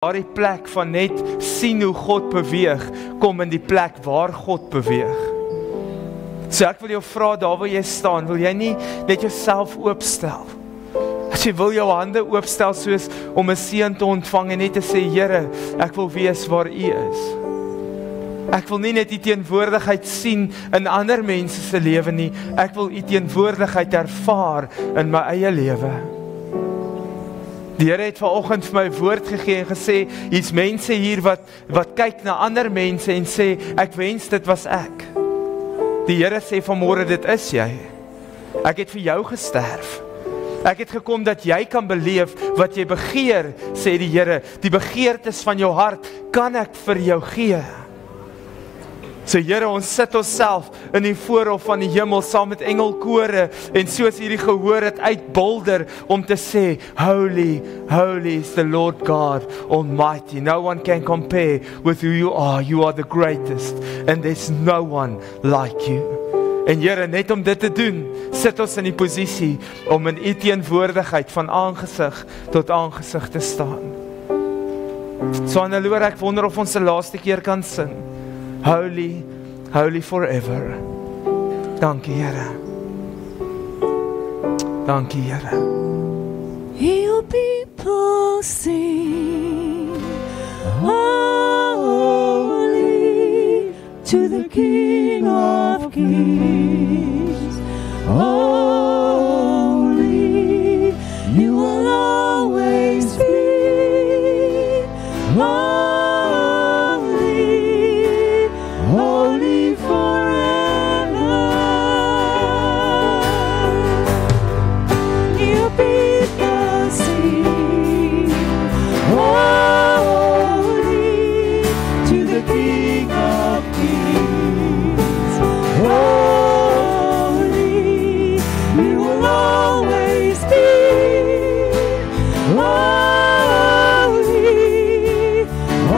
daardie plek van net sien hoe God beweeg, kom in die plek waar God beweeg. So ek wil jou vra, daar waar jy staan, wil jy nie net jouself oopstel? As jy wil jou hande oopstel soos om 'n seën te ontvang en net te sê, Here, ek wil wees waar U is. Ek wil nie net U teenwoordigheid sien in ander mense se lewe nie, ek wil U teenwoordigheid ervaar in my eie lewe. Die Here het vanoggend vir my woord gegee en gesê, hier's mense hier wat kyk na ander mense en sê, ek wens dit was ek. Die Here sê vanmôre, dit is jy. Ek het vir jou gesterf. Ek het gekom dat jy kan beleef wat jy begeer, sê die Here. Die begeertes van jou hart kan ek vir jou gee. So Here, ons sit onsself in die voorhof van die hemel saam met engelkore en soos hierdie gehoor het uitbolder om te sê, Holy, holy is the Lord God Almighty. No one can compare with who you are the greatest and there's no one like you. En Here, net om dit te doen, sit ons in die posisie om in U teenwoordigheid van aangesig tot aangesig te staan. So Anneloor, ek wonder of ons die laaste keer kan sing. Holy, holy forever. Dankie, Here. Dankie, Here. Your people sing, holy to the King of Kings. Holy, you will always be. Holy forever. Your people sing, holy to the King of Kings. Holy, you will always be.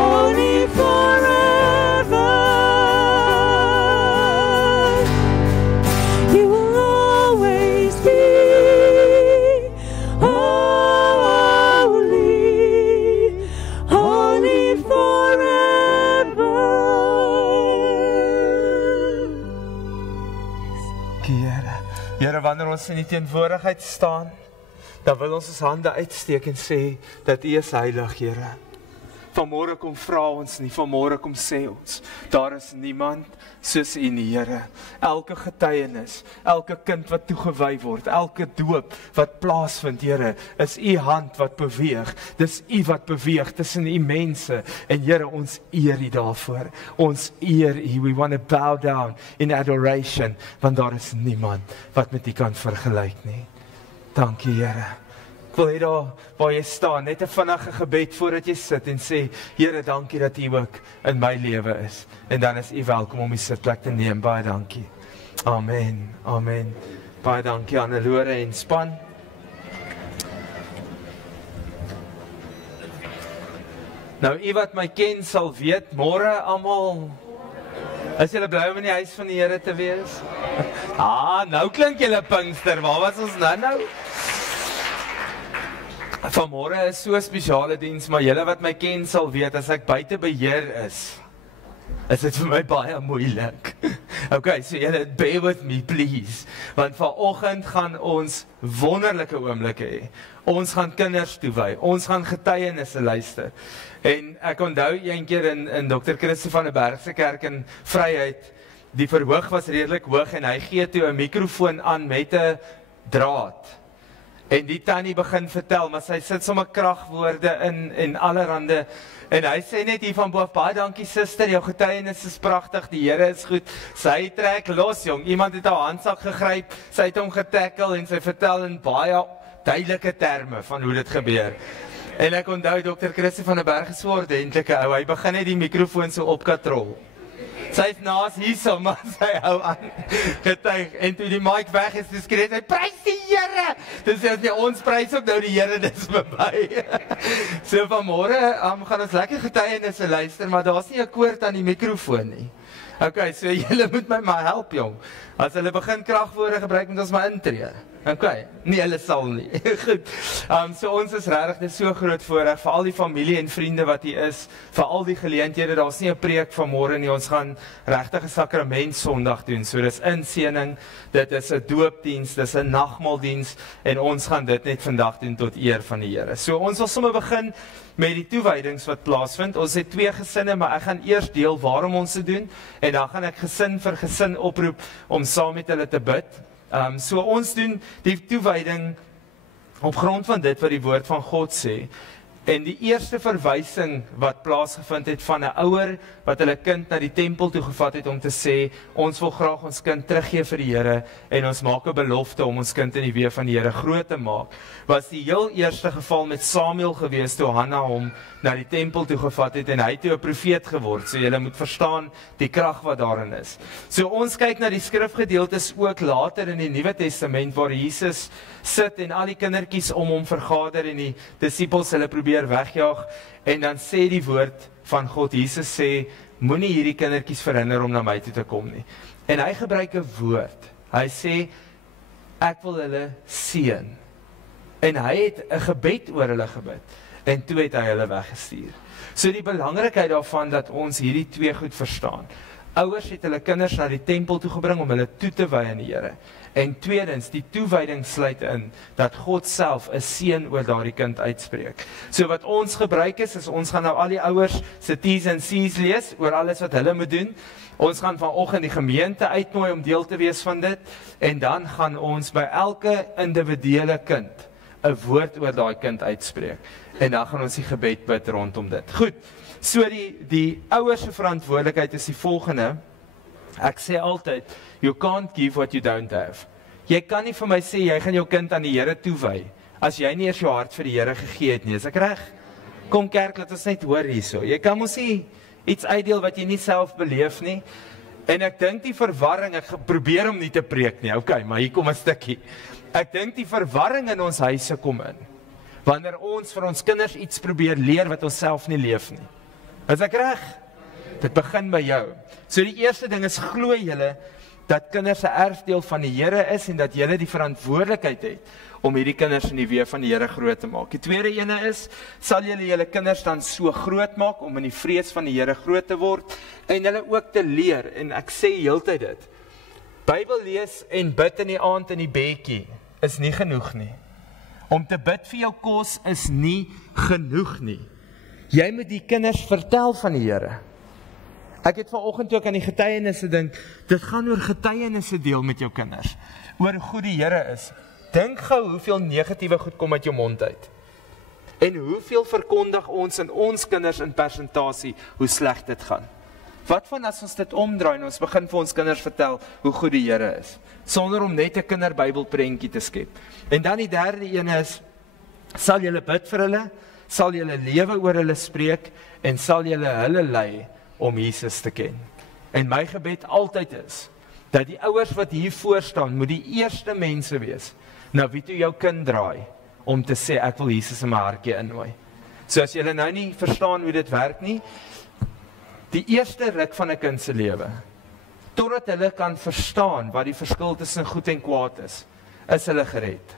Holy forever. You will always be holy forever. Here, wanneer ons in die teenwoordigheid staan, dan wil ons hande uitsteek en sê, dat U is heilig, Here. Vanmôre kom vra ons nie, vanmôre kom sê ons, daar is niemand soos U nie, Here. Elke getuienis, elke kind wat toegewy word, elke doop wat plaasvind, Here, is U hand wat beweeg. Dis U wat beweeg tussen U mense. En Here, ons eer U daarvoor. Ons eer U. We want to bow down in adoration, want daar is niemand wat met U kan vergelyk nie. Dankie, Here. Ek wil hê daar waar jy staan, net 'n vinnige gebed voordat jy sit en sê, Here, dankie dat U ook in my lewe is. En dan is U welkom om die sitplek te neem. Baie dankie. Amen. Amen. Baie dankie aan Annelore en span. Nou, U wat my ken sal weet, môre almal, is julle bly om in die huis van die Here te wees? Nou klink julle Pinkster, waar was ons nou? Vanmôre is so 'n spesiale diens, maar julle wat my ken sal weet, as ek buite beheer is dit vir my baie moeilik. Okay, so julle, bear with me please, want vanoggend gaan ons wonderlike oomblikke hê. Ons gaan kinders toewy, ons gaan getuienisse luister. En ek onthou eendag in Dr. Christo van der Berg se kerk in Vryheid, die verhoog was redelik hoog en hy gee toe 'n mikrofoon aan met 'n draad. En die tannie begin vertel, maar sy sit sommer kragwoorde in en allerhande. En hy sê net hier van bo af, baie dankie suster, jou getuienis is pragtig, die Here is goed. Sy trek los, jong. Iemand het haar handsak gegryp, sy het hom getackle en sy vertel in baie duidelike terme van hoe dit gebeur. En ek onthou Dr. Christo van der Berg is 'n ordentlike ou. Hy begin net die mikrofoon so opkatrol. Sy is naas hierso, maar sy hou aan getuig. En toe die mic weg is, dis skree sy, prys die Here! Dis nie ons prys ook nou die Here, dis verby. So vanmôre gaan ons lekker getuienisse luister, maar daar's nie 'n koord aan die mikrofoon nie. Okay, so julle moet my maar help, jong. As hulle begin kragwoorde gebruik, moet ons maar intree. Okay, nee, hulle sal nie. Goed. So ons is regtig, dit is so groot voorreg vir al die familie en vriende wat hier is, vir al die geleenthede. Daar's nie 'n preek vanmôre nie. Ons gaan regtig 'n sakrament Sondag doen. So dis inseëning, dit is 'n doopdiens, dis 'n nagmaaldiens en ons gaan dit net vandag doen tot eer van die Here. So ons wil sommer begin met die toewydings wat plaasvind. Ons het 2 gesinne, maar ek gaan eers deel waarom ons dit doen en dan gaan ek gesin vir gesin oproep om saam met hulle te bid. So ons doen die toewyding op grond van dit wat die woord van God sê. En die eerste verwysing wat plaasgevind het van 'n ouer wat hulle kind na die tempel toe gevat het om te sê, ons wil graag ons kind teruggee vir die Here en ons maak 'n belofte om ons kind in die weë van die Here groot te maak, was die heel eerste geval met Samuel gewees toe Hanna hom na die tempel toe gevat het en hy het toe 'n profeet geword. So jy moet verstaan die krag wat daarin is. So ons kyk na die skrifgedeeltes ook later in die Nuwe Testament waar Jesus sit en al die kindertjies om hom vergader en die disippels hulle probeer wegjaag en dan sê die woord van God, Jesus sê, moenie hierdie kindertjies verhinder om na my toe te kom nie. En hy gebruik 'n woord. Hy sê, ek wil hulle seën. En hy het 'n gebed oor hulle gebid. En toe het hy hulle weggestuur. So die belangrikheid daarvan dat ons hierdie 2 goed verstaan. Ouers het hulle kinders na die tempel toe gebring om hulle toe te wy aan die Here. En tweedens, die toewyding sluit in dat God self 'n seën oor daardie kind uitspreek. So wat ons gebruik is ons gaan nou al die ouers se T's en C's lees oor alles wat hulle moet doen. Ons gaan vanoggend die gemeente uitnooi om deel te wees van dit en dan gaan ons by elke individuele kind 'n woord oor daai kind uitspreek. En dan gaan ons die gebed bid rondom dit. Goed. So die ouers se verantwoordelikheid is die volgende. Ek sê altyd, you can't give what you don't have. Jy kan nie vir my sê jy gaan jou kind aan die Here toewy as jy nie eers jou hart vir die Here gegee het nie. Is ek reg? Kom kerk, laat ons net hoor hierso. Jy kan mos nie iets uitdeel wat jy nie self beleef nie. En ek dink die verwarring, ek probeer om nie te preek nie. Okay, maar hier kom 'n stukkie. Ek dink die verwarring in ons huise kom in wanneer ons vir ons kinders iets probeer leer wat ons self nie leef nie. Is ek reg? Dit begin by jou. So die eerste ding is, glo julle dat kinders 'n erfdeel van die Here is en dat julle die verantwoordelikheid het om hierdie kinders in die weë van die Here groot te maak. Die tweede ene is, sal julle julle kinders dan so groot maak om in die vrees van die Here groot te word en hulle ook te leer. En ek sê heeltyd dit. Bybel lees en bid in die aand in die bedjie is nie genoeg nie. Om te bid vir jou kos is nie genoeg nie. Jy moet die kinders vertel van die Here. Ek het vanoggend ook aan die getuienisse dink, dit gaan oor getuienisse deel met jou kinders, oor hoe goed die Here is. Dink gou hoeveel negatiewe goed kom uit jou mond uit. En hoeveel verkondig ons in ons kinders in persentasie hoe sleg dit gaan. Wat van as ons dit omdraai en ons begin vir ons kinders vertel hoe goed die Here is, sonder om net 'n kinderbybelprentjie te skep. En dan die derde ene is, sal julle bid vir hulle, sal julle lewe oor hulle spreek en sal julle hulle lei om Jesus te ken. En my gebed altyd is, dat die ouers wat hier voor staan, moet die eerste mense wees, na wie toe jou kind draai, om te sê, ek wil Jesus in my hartjie innooi. So as julle nou nie verstaan hoe dit werk nie, die eerste ruk van 'n kind se lewe, totdat hulle kan verstaan wat die verskil tussen goed en kwaad is hulle gered.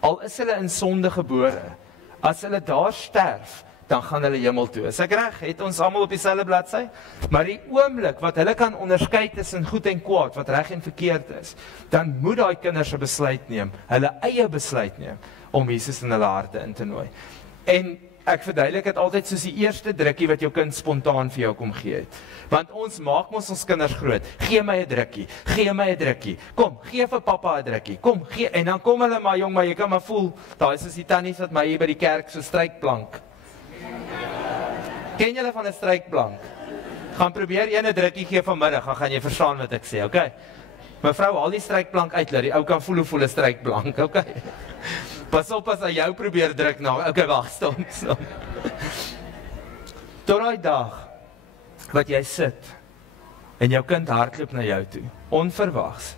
Al is hulle in sonde gebore, as hulle daar sterf, dan gaan hulle hemel toe. Is ek reg? Het ons almal op dieselfde bladsy? Maar die oomblik wat hulle kan onderskei tussen goed en kwaad, wat reg en verkeerd is, dan moet daai kinders 'n besluit neem, hulle eie besluit neem, om Jesus in hulle harte in te nooi. En ek verduidelik dit altyd soos die eerste drukkie wat jou kind spontaan vir jou kom gee het. Want ons maak mos ons kinders groot. Gee my 'n drukkie, gee my 'n drukkie. Kom, gee vir pappa 'n drukkie. Kom, gee. En dan kom hulle maar jong, maar jy kan maar voel, daai is die tannies wat my hier by die kerk so strykplank. Ken julle van 'n strykplank? Gaan probeer een drukkie gee vanmiddag, dan gaan jy verstaan wat ek sê, okay? Mevrou, haal die strykplank uit, dat die ou kan voel hoe voel 'n strykplank, okay? Pas op as hy jou probeer druk na. Okay, wag, stop. Tot daai dag wat jy sit en jou kind hardloop na jou toe, onverwags.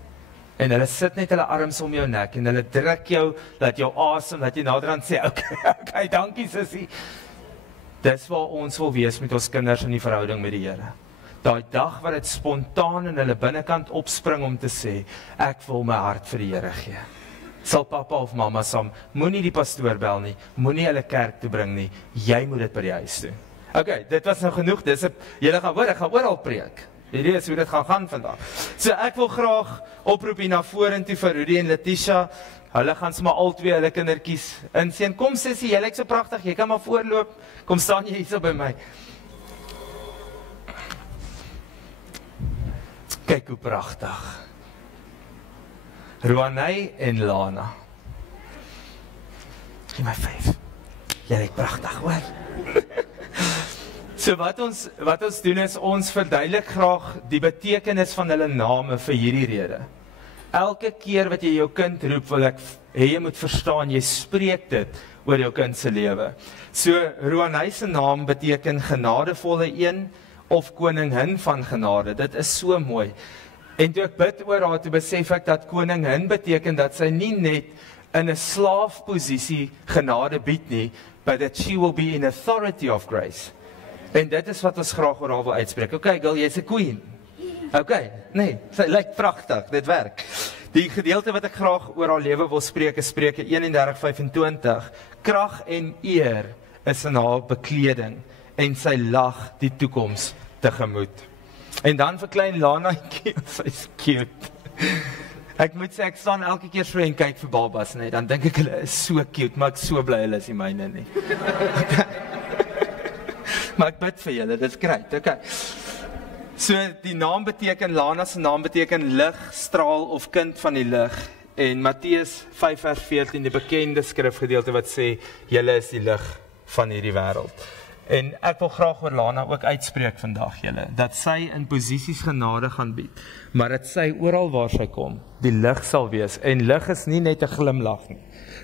En hulle sit net hulle arms om jou nek en hulle druk jou, laat jou asem, dat jy naderhand sê, okay, dankie sussie. Dis waar ons wil wees met ons kinders in die verhouding met die Here. Daai dag wat dit spontaan in hulle binnekant opspring om te sê, ek wil my hart vir die Here gee. sal pappa of mamma saam, moenie die pastoor bel nie, moenie hulle kerk toe bring nie, jy moet dit by die huis doen. Okay, dit was nou genoeg, julle gaan hoor, ek gaan oral preek. Hierdie is hoe dit gaan vandag. So ek wil graag oproep hier na vorentoe vir Rudy en Letitia. Hulle gaan sommer al twee hulle kindertjies insien. Kom sussie, jy lyk so pragtig, jy kan maar voorloop. Kom staan jy hier so by my. Kyk hoe pragtig. Roanay en Lana. Gee my 5. Jy lyk pragtig, hoor. So wat ons doen is, ons verduidelik graag die betekenis van hulle name vir hierdie rede. Elke keer wat jy jou kind roep, wil ek hê jy moet verstaan, jy spreek dit oor jou kind se lewe. So Roanay se naam beteken genadevolle een of koningin van genade. Dit is so mooi. En toe ek bid oor haar, toe besef ek dat koningin beteken dat sy nie net in 'n slaafposisie genade bied nie, but that she will be in authority of grace. En dit is wat ons graag oor haar wil uitspreek. Okay, girl, jy's 'n queen. Okay, nee, sy lyk pragtig, dit werk. Die gedeelte wat ek graag oor haar lewe wil spreek is Spreuke 31:25. Krag en eer is in haar bekleding en sy lag die toekoms tegemoet. En dan vir klein Lanaatjie, sy's cute. Ek moet sê, ek staan elke keer so en kyk vir babas, nee, dan dink ek hulle is so cute, maar ek so bly hulle is nie myne nie. Maar ek bid vir julle, dit is great, okay. So die naam beteken, Lana se naam beteken lig, straal of kind van die lig. En Matteus 5:14, die bekende skrifgedeelte wat sê, julle is die lig van hierdie wêreld. En ek wil graag oor Lana ook uitspreek vandag, julle, dat sy in posisies genade gaan bied, maar dat sy oral waar sy kom, die lig sal wees. En lig is nie net 'n glimlag nie.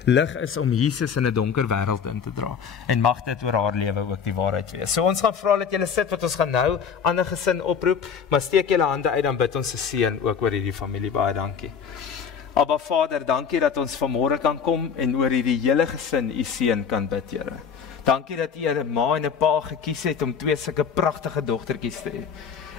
Lig is om Jesus in 'n donker wêreld in te dra. En mag dit oor haar lewe ook die waarheid wees. So ons gaan vra dat julle sit, wat ons gaan nou ander gesin oproep, maar steek julle hande uit, dan bid ons se seën ook oor hierdie familie. Baie dankie. Abba Vader, dankie dat ons vanmôre kan kom en oor hierdie hele gesin u seën kan bid, Here. Dankie dat u 'n ma en 'n pa gekies het om twee sulke pragtige dogtertjies te hê.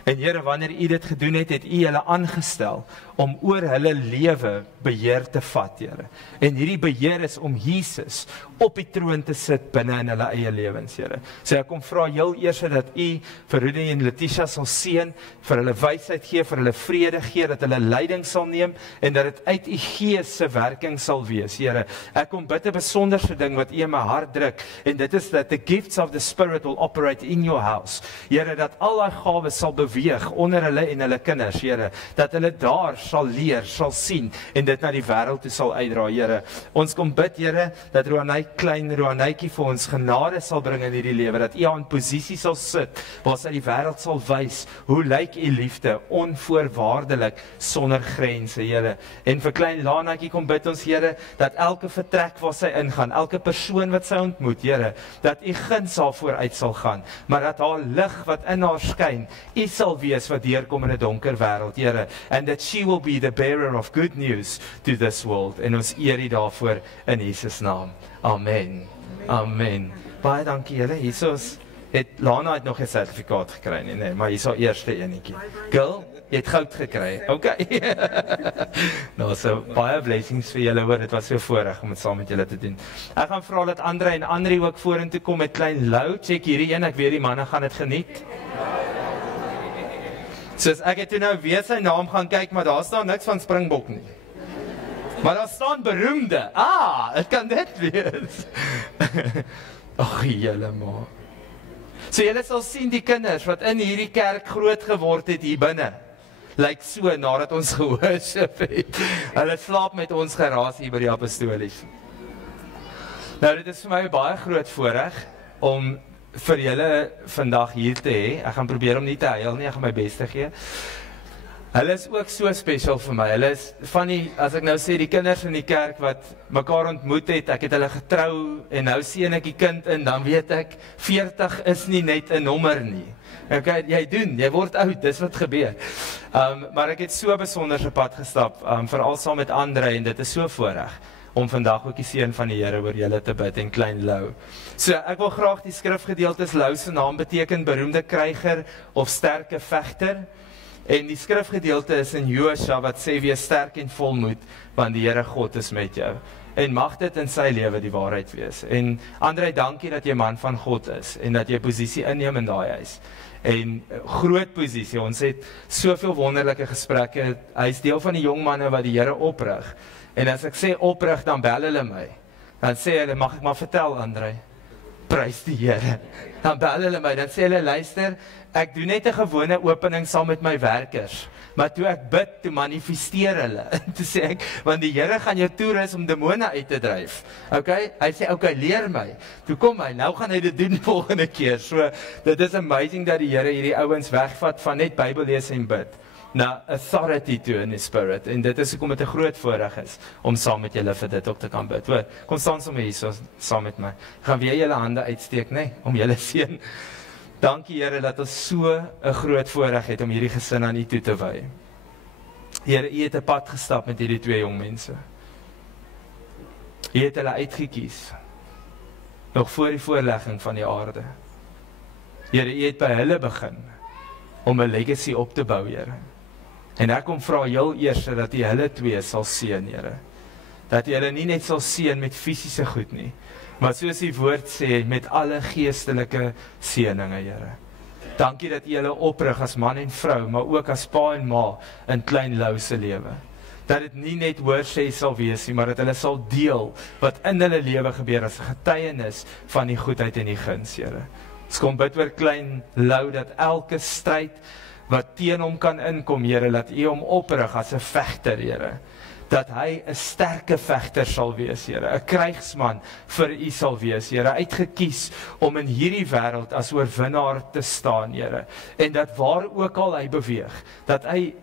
En Here, wanneer u dit gedoen het, het u hulle aangestel om oor hulle lewe beheer te vat, Here. En hierdie beheer is om Jesus op die troon te sit binne in hulle eie lewens, Here. So ek kom vra heel eers dat u vir Rudy en Letitia sal seën, vir hulle wysheid gee, vir hulle vrede gee, dat hulle leiding sal neem en dat dit uit u gees se werking sal wees, Here. Ek kom bid 'n besonderse ding wat u in my hart druk, en dit is dat the gifts of the Spirit will operate in your house. Here, dat al daai gawes sal beweeg onder hulle en hulle kinders, Here, dat hulle daar sal leer, sal sien en dit na die wêreld toe sal uitdra, Here. Ons kom bid, Here, dat klein Roanaytjie vir ons genade sal bring in hierdie lewe, dat u haar in posisie sal sit waar sy die wêreld sal wys hoe lyk u liefde onvoorwaardelik sonder grense, Here. En vir klein Lanaatjie kom bid ons, Here, dat elke vertrek waar sy ingaan, elke persoon wat sy ontmoet, Here, dat u guns haar vooruit sal gaan, maar dat haar lig wat in haar skyn, u sal wees wat deurkom in 'n donker wêreld, Here, and that she will be the bearer of good news to this world. En ons eer u daarvoor in Jesus naam. Amen. Amen. Baie dankie julle. Hiersoos Lana het nog 'n sertifikaat gekry nie, nee, maar hier's haar eerste enetjie. Girl, jy het goud gekry. Okay. Nou, so baie blessings vir julle, hoor. Dit was so voorreg om dit saam met julle te doen. Ek gaan vra dat Andre en Andri ook vorentoe kom met klein Lou. Check hierdie een, ek weet die manne gaan dit geniet. Soos ek het toe nou weer sy naam gaan kyk, maar daar staan niks van Springbok nie. Maar daar staan beroemde. Het kan dit wees. Ag, julle ma. So julle sal sien die kinders wat in hierdie kerk groot geword het hier binne. Lyk so nadat ons gehoorship het. Hulle slaap met ons geraas hier by die apostolies. Nou, dit is vir my baie groot voorreg om vir julle vandag hier te hê. Ek gaan probeer om nie te huil nie, ek gaan my bes te gee. Hulle is ook so special vir my. Hulle is van die, as ek nou sê, die kinders in die kerk wat mekaar ontmoet het, ek het hulle getrou en nou sien ek die kind in, dan weet ek, 40 is nie net 'n nommer nie. Okay, jy word oud, dis wat gebeur. Maar ek het so 'n besonderse pad gestap, veral saam met Andre, en dit is so voorreg om vandag ook die seën van die Here oor julle te bid, en klein Lou. So, ek wil graag die skrifgedeeltes, Lou se naam beteken beroemde kryger of sterke vegter. En die skrifgedeelte is in Josua wat sê wees sterk en volmoed, want die Here God is met jou. En mag dit in sy lewe die waarheid wees. En André, dankie dat jy man van God is en dat jy posisie inneem in daai huis. En groot posisie, ons het soveel wonderlike gesprekke. Hy is deel van die jong manne wat die Here oprig. En as ek sê oprig, dan bel hulle my. Dan sê hulle, mag ek maar vertel, André? Prys die Here. Dan bel hulle my, dan sê hulle, luister, ek doen net 'n gewone opening saam met my werkers. Maar toe ek bid, toe manifesteer hulle. Toe sê ek, want die Here gaan jou toerus om demone uit te dryf. Okay? Hy sê, okay, leer my. Toe kom hy, nou gaan hy dit doen volgende keer. So, dit is amazing dat die Here hierdie ouens wegvat van net Bybel lees en bid na authority toe in die spirit. En dit is hoekom dit 'n groot voorreg is om saam met julle vir dit ook te kan bid. Hoor, kom staan sommer hier so saam met my. Ek gaan weer julle hande uitsteek, nê, om julle seën. Dankie Here dat ons so 'n groot voorreg het om hierdie gesin aan U toe te wy. Here, U het 'n pad gestap met hierdie twee jong mense. U het hulle uitgekies. Nog voor die voorlegging van die aarde. Here, U het by hulle begin om 'n legacy op te bou, Here. En ek kom vra heel eers dat U hulle twee sal seën, Here. Dat U hulle nie net sal seën met fisiese goed nie, maar soos die woord sê, met alle geestelike seëninge, Here. Dankie dat U hulle oprig as man en vrou, maar ook as pa en ma in klein Lou se lewe. Dat dit nie net hoorsê sal wees nie, maar dat hulle sal deel wat in hulle lewe gebeur as 'n getuienis van die goedheid en die guns, Here. Ons kom bid oor klein Lou, dat elke stryd wat teen hom kan inkom, Here, dat U hom oprig as 'n vegter, Here. Dat hy 'n sterke vegter sal wees, Here, 'n krygsman vir U sal wees, Here, uitgekies om in hierdie wêreld as oorwinnaar te staan, Here. En dat waar ook al hy beweeg, dat hy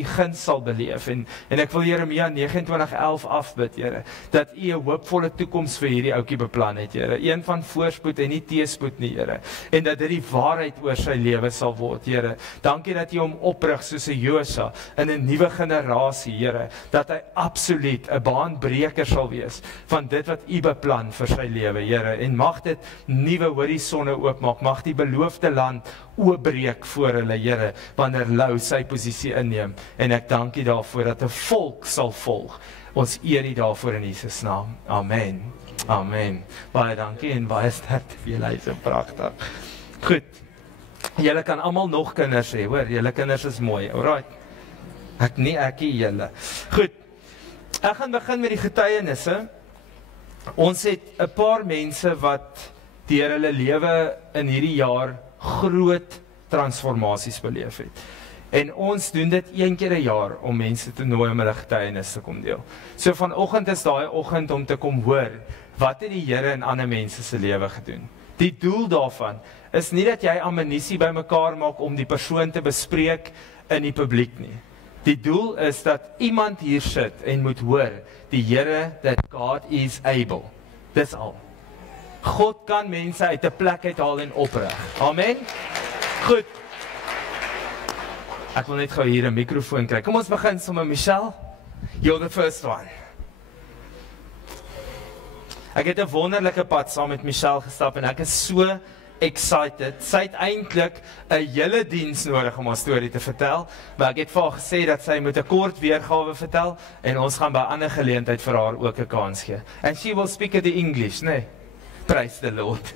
U guns sal beleef. En ek wil Jeremia 29:11 afbid, Here, dat U 'n hoopvolle toekoms vir hierdie ouetjie beplan het, Here. Een van voorspoed en nie teëspoed nie, Here. En dat dit die waarheid oor sy lewe sal word, Here. Dankie dat U hom oprig soos 'n Josua in 'n nuwe generasie, Here. Dat hy absoluut 'n baanbreker sal wees van dit wat U beplan vir sy lewe, Here. En mag dit nuwe horisonne oopmaak, mag die beloofde land oopbreek voor hulle, Here, wanneer Lou sy posisie inneem. En ek dank U daarvoor dat 'n volk sal volg. Ons eer U daarvoor in Jesus naam. Amen. Amen. Baie dankie en baie sterkte vir julle, is pragtig. Goed. Julle kan almal nog kinders hê, hoor. Julle kinders is mooi. Alraai. Ek julle. Goed. Ek gaan begin met die getuienisse. Ons het 'n paar mense wat deur hulle lewe in hierdie jaar groot transformasies beleef het. En ons doen dit een keer 'n jaar om mense te nooi om hulle getuienis te kom deel. So vanoggend is daai oggend om te kom hoor wat het die Here in ander mense se lewe gedoen. Die doel daarvan is nie dat jy ammunisie bymekaar maak om die persoon te bespreek in die publiek nie. Die doel is dat iemand hier sit en moet hoor, die Here, that God is able. Dis al. God kan mense uit 'n plek uithaal en oprig. Amen. Goed. Ek wil net gou hier 'n mikrofoon kry. Kom ons begin sommer, Michelle. You're the first one. Ek het 'n wonderlike pad saam met Michelle gestap en ek is so excited. Sy het eintlik 'n hele diens nodig om haar storie te vertel, maar ek het vir haar gesê dat sy moet 'n kort weergawe vertel en ons gaan by 'n ander geleentheid vir haar ook 'n kans gee. And she will speak in English, nee. Praise the Lord.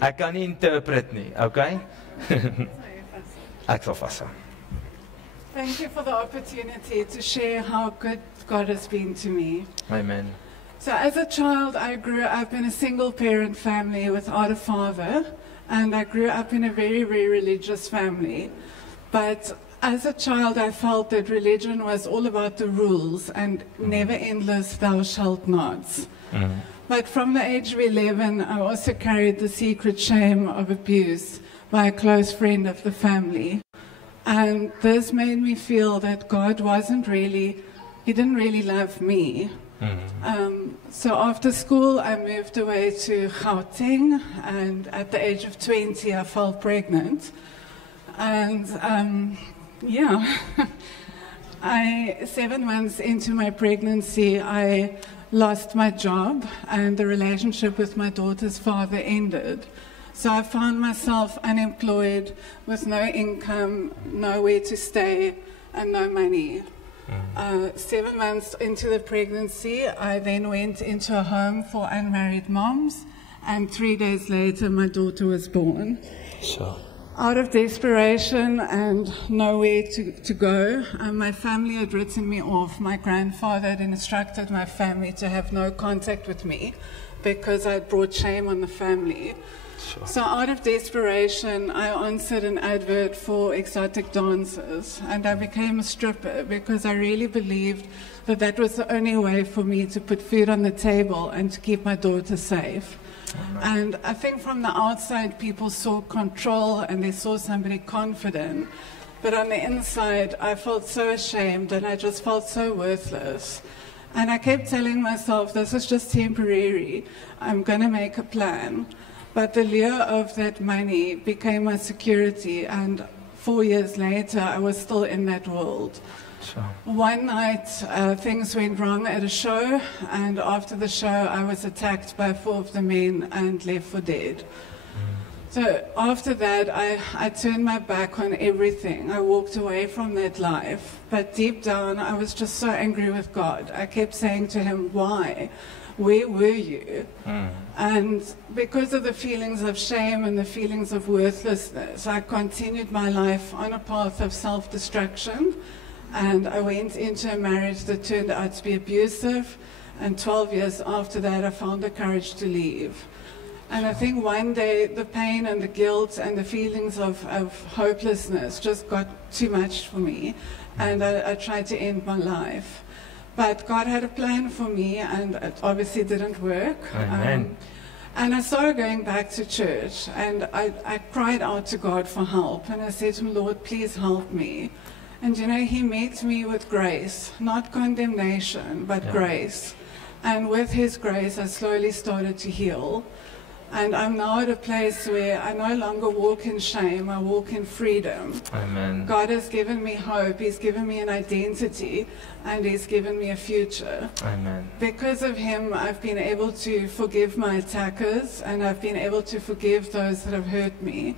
Ek kan nie interpret nie, okay? Ek sal vashou. Thank you for the opportunity to share how good God has been to me. Amen. So as a child, I grew up in a single-parent family without a father, and I grew up in a very, very religious family. But as a child, I felt that religion was all about the rules and never endless thou shalt nots. But from the age of 11, I also carried the secret shame of abuse by a close friend of the family. And this made me feel that God He didn't really love me. So after school, I moved away to Gauteng, and at the age of 20, I fell pregnant. And 7 months into my pregnancy, I lost my job and the relationship with my daughter's father ended. So I found myself unemployed with no income, nowhere to stay, and no money. 7 months into the pregnancy, I then went into a home for unmarried moms, and 3 days later, my daughter was born. Sure. Out of desperation and nowhere to go, my family had written me off. My grandfather had instructed my family to have no contact with me because I had brought shame on the family. Sure. So out of desperation, I answered an advert for exotic dancers, and I became a stripper because I really believed that that was the only way for me to put food on the table and to keep my daughter safe. And I think from the outside, people saw control and they saw somebody confident. But on the inside, I felt so ashamed and I just felt so worthless. And I kept telling myself, this is just temporary. I'm going to make a plan. But the lure of that money became my security. And 4 years later, I was still in that world. Sure. One night, things went wrong at a show, and after the show, I was attacked by 4 of the men and left for dead. So after that, I turned my back on everything. I walked away from that life. But deep down, I was just so angry with God. I kept saying to him, why? Where were you? And because of the feelings of shame and the feelings of worthlessness, I continued my life on a path of self-destruction. And I went into a marriage that turned out to be abusive. And 12 years after that, I found the courage to leave. And I think one day the pain and the guilt and the feelings of hopelessness just got too much for me. And I tried to end my life. But God had a plan for me, and it obviously didn't work. Amen. And I started going back to church. And I cried out to God for help. And I said to him, Lord, please help me. And you know, he met me with grace, not condemnation, but grace. And with his grace, I slowly started to heal. And I'm now at a place where I no longer walk in shame, I walk in freedom. Amen. God has given me hope, he's given me an identity, and he's given me a future. Amen. Because of him, I've been able to forgive my attackers, and I've been able to forgive those that have hurt me.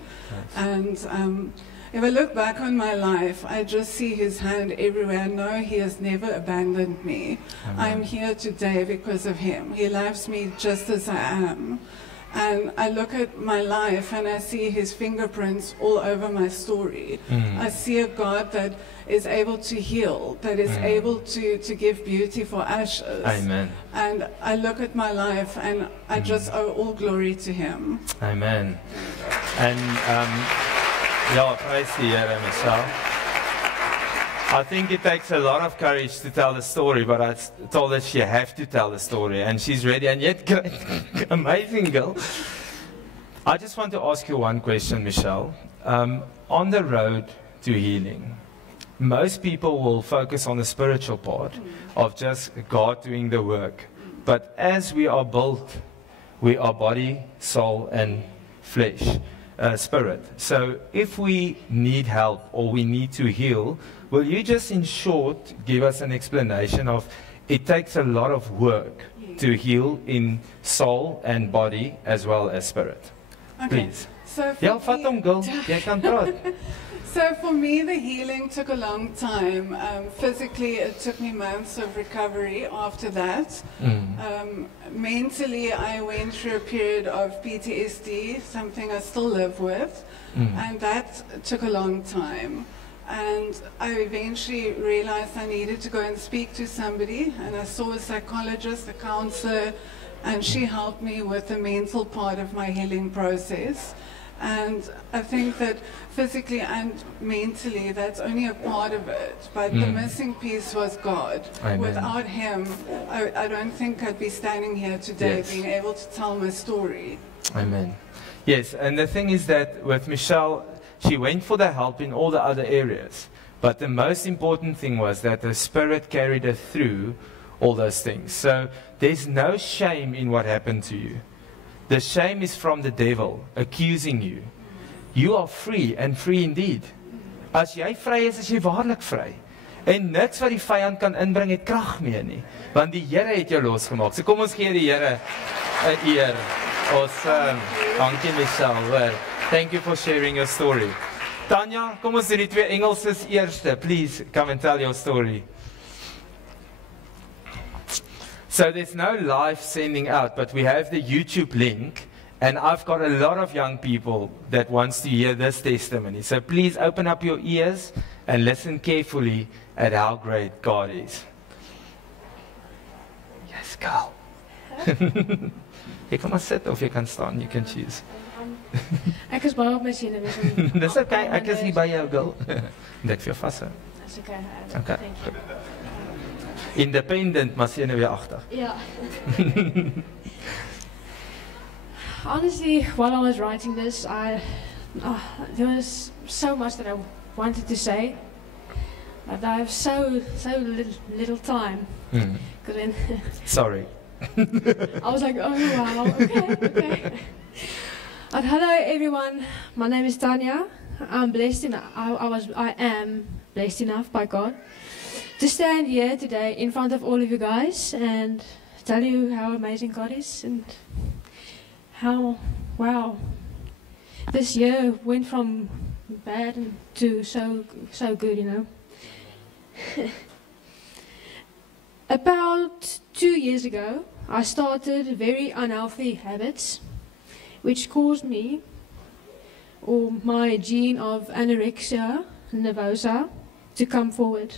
Yes. And if I look back on my life, I just see his hand everywhere. I know he has never abandoned me. Amen. I'm here today because of him. He loves me just as I am. And I look at my life and I see his fingerprints all over my story. I see a God that is able to heal, that is able to give beauty for ashes. Amen. And I look at my life and I just owe all glory to him. Amen. And yeah, praise the Here, Michelle. I think it takes a lot of courage to tell the story, but I told her she have to tell the story, and she's ready, and yet great, amazing girl. I just want to ask you one question, Michelle. On the road to healing, most people will focus on the spiritual part of just God doing the work. But as we are built, we are body, soul, and flesh. Spirit. So if we need help or we need to heal, will you just in short give us an explanation of it takes a lot of work to heal in soul and body as well as spirit? Okay. Please. So Ja, vat hom girl. Jy kan praat. So for me, the healing took a long time. Physically, it took me months of recovery after that. Mentally, I went through a period of PTSD, something I still live with, and that took a long time. And I eventually realized I needed to go and speak to somebody, and I saw a psychologist, a counselor, and she helped me with the mental part of my healing process. And I think that physically and mentally, that's only a part of it. But the missing piece was God. Amen. Without him, I don't think I'd be standing here today, being able to tell my story. Amen. Yes, and the thing is that with Michelle, she went for the help in all the other areas. But the most important thing was that the Spirit carried her through all those things. So there's no shame in what happened to you. The shame is from the devil accusing you. You are free and free indeed. As jy vry is jy waarlik vry. En niks wat die vyand kan inbring het krag meer nie, want die Here het jou losgemaak. So kom ons gee die Here 'n eer. Awesome. Dankie Michelle. Thank you for sharing your story. Tanya, kom ons doen die twee Engelses eerste. Please come and tell your story. So there's no live sending out, but we have the YouTube link. And I've got a lot of young people that wants to hear this testimony. So please open up your ears and listen carefully at how great God is. Yes, girl. Jy kan maar sit of jy kan staan, you can choose. Ek is baie op my senuwees. Dis okay, ek is hier by jou, girl. Dit vir jou vas. That's okay. Okay. Thank you. Independent, maar senuweeagtig. Yeah. Honestly, while I was writing this, there was so much that I wanted to say, but I have so little time. Then Sorry. I was like, oh wow, okay. But hello everyone, my name is Tanya. I'm blessed I am blessed enough by God to stand here today in front of all of you guys and tell you how amazing God is and how, wow, this year went from bad to so good, you know. About 2 years ago, I started very unhealthy habits, which caused me, or my gene of anorexia nervosa, to come forward.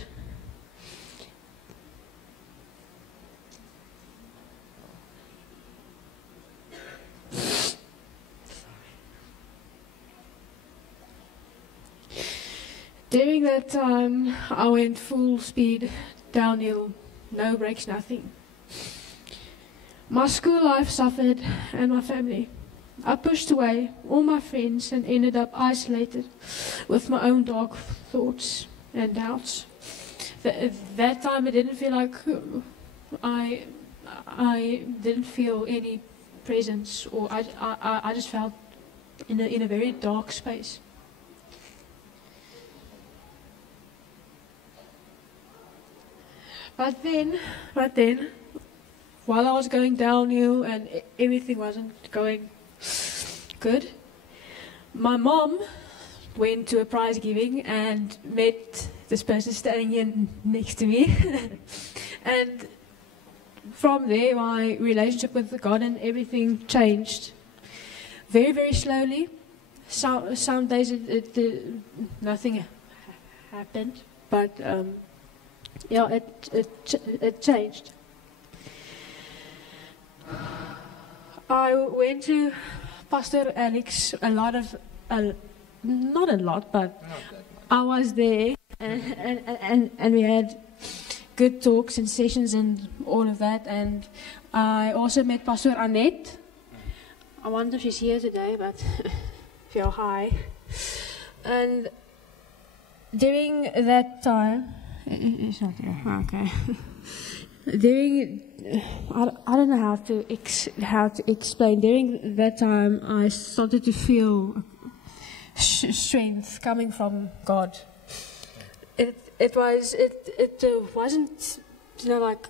During that time, I went full speed downhill, no brakes, nothing. My school life suffered and my family. I pushed away all my friends and ended up isolated with my own dark thoughts and doubts. That time I didn't feel like I didn't feel any presence, or I just felt in a very dark space. But then, while I was going downhill and everything wasn't going good, my mom went to a prize giving and met this person standing here next to me. And from there, my relationship with God and everything changed very, very slowly. Some days nothing happened, but yeah, it changed. I went to Pastor Alex not a lot, but I was there, and we had good talks and sessions and all of that. And I also met Pastor Annette. I wonder if she's here today, but feel hi. And during that time, it's not here. Okay. During, I don't know how to explain. During that time, I started to feel strength coming from God. It wasn't, you know, like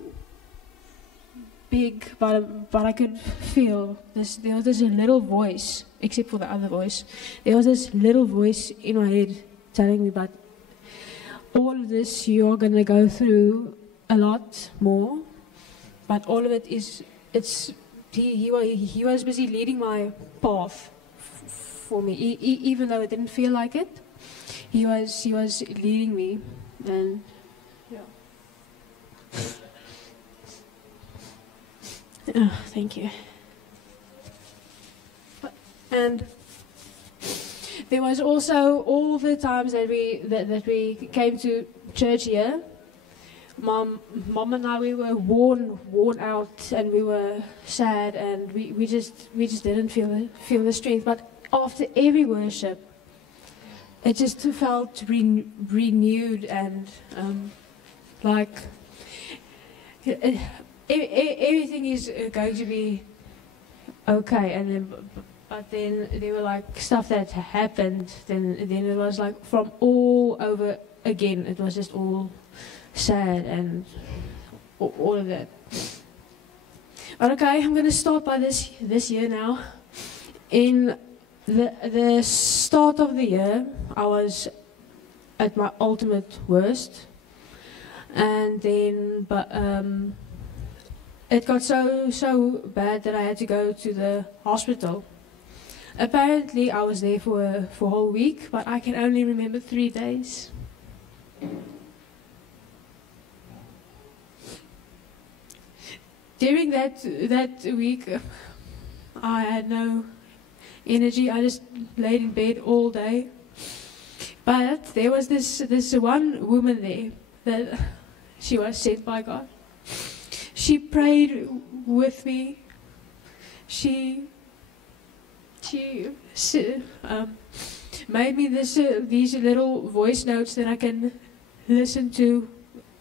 big, but I could feel this. There was this little voice, except for the other voice. There was this little voice in my head telling me, "But all of this, you're going to go through a lot more, but all of it is, he was busy leading my path for me, even though it didn't feel like it. He was leading me, and yeah. Oh, thank you. And there was also all the times that we came to church here. Mom and I, we were worn out, and we were sad, and we just didn't feel the strength. But after every worship, it just felt renewed, and like everything is going to be okay. And then, but then there were like stuff that happened. Then it was like from all over again. It was just all sad and all of that. But okay, I'm going to start by this year now. In the start of the year, I was at my ultimate worst. And then, it got so bad that I had to go to the hospital. Apparently, I was there for a whole week, but I can only remember 3 days. During that week, I had no energy. I just laid in bed all day. But there was this one woman there that she was sent by God. She prayed with me. She made me these little voice notes that I can listen to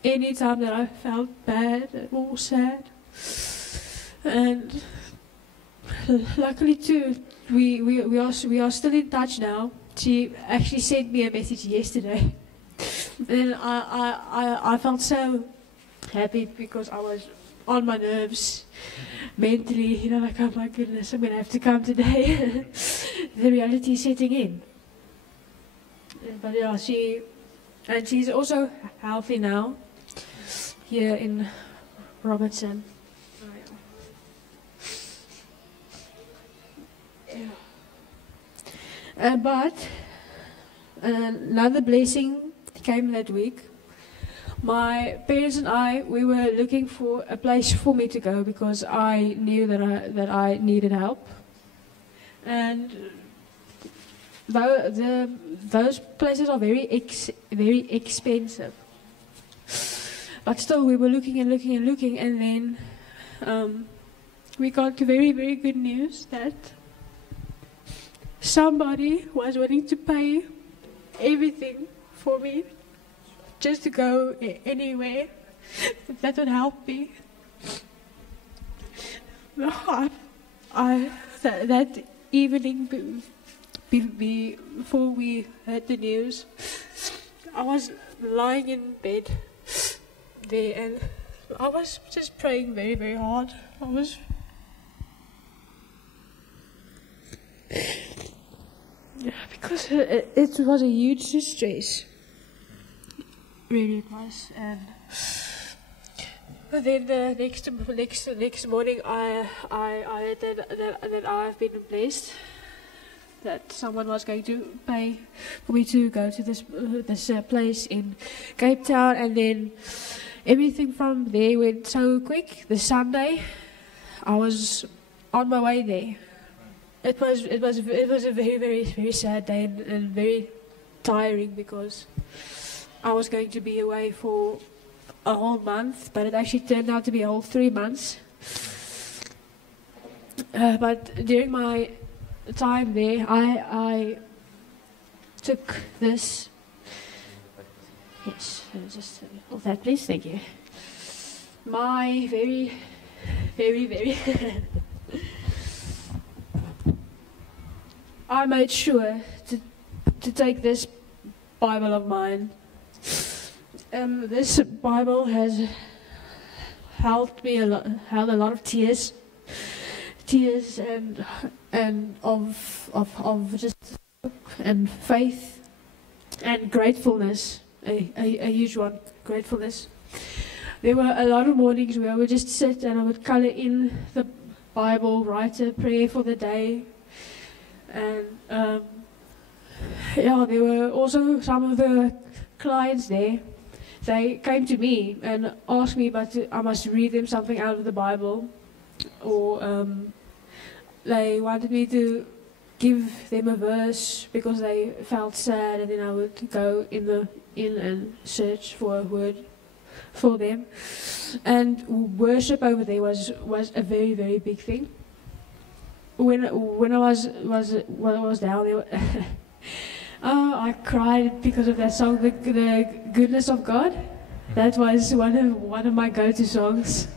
anytime that I felt bad or sad. And luckily too, we are still in touch now. She actually sent me a message yesterday, and I felt so happy because I was on my nerves mentally, you know, like, oh my goodness, I'm going to have to come today. The reality is setting in. But yeah, she's also healthy now, here in Robertson. But another blessing came that week. My parents and I, we were looking for a place for me to go because I knew that I needed help. And those places are very expensive. But still, we were looking and looking and looking, and then we got very, very good news that somebody was willing to pay everything for me, just to go anywhere that would help me. That evening before we heard the news, I was lying in bed there and I was just praying very, very hard. Because it was a huge stress. Really it was. And then the next morning I heard that I've been blessed, that someone was going to pay for me to go to this place in Cape Town, and then everything from there went so quick. The Sunday I was on my way there. It was a very, very, very sad day and very tiring because I was going to be away for a whole month, but it actually turned out to be a whole 3 months. But during my time there, I took this. Yes, just hold that, please. Thank you. My very, very, very. I made sure to take this Bible of mine. This Bible has held a lot of tears and of just and faith and gratefulness, a huge one, gratefulness. There were a lot of mornings where I would just sit and I would color in the Bible, write a prayer for the day. And yeah, there were also some of the clients there. They came to me and asked me, but I must read them something out of the Bible, or they wanted me to give them a verse because they felt sad, and then I would go in and search for a word for them. And worship over there was a very, very big thing. When I was down there, I cried because of that song, the Goodness of God. That was one of my go-to songs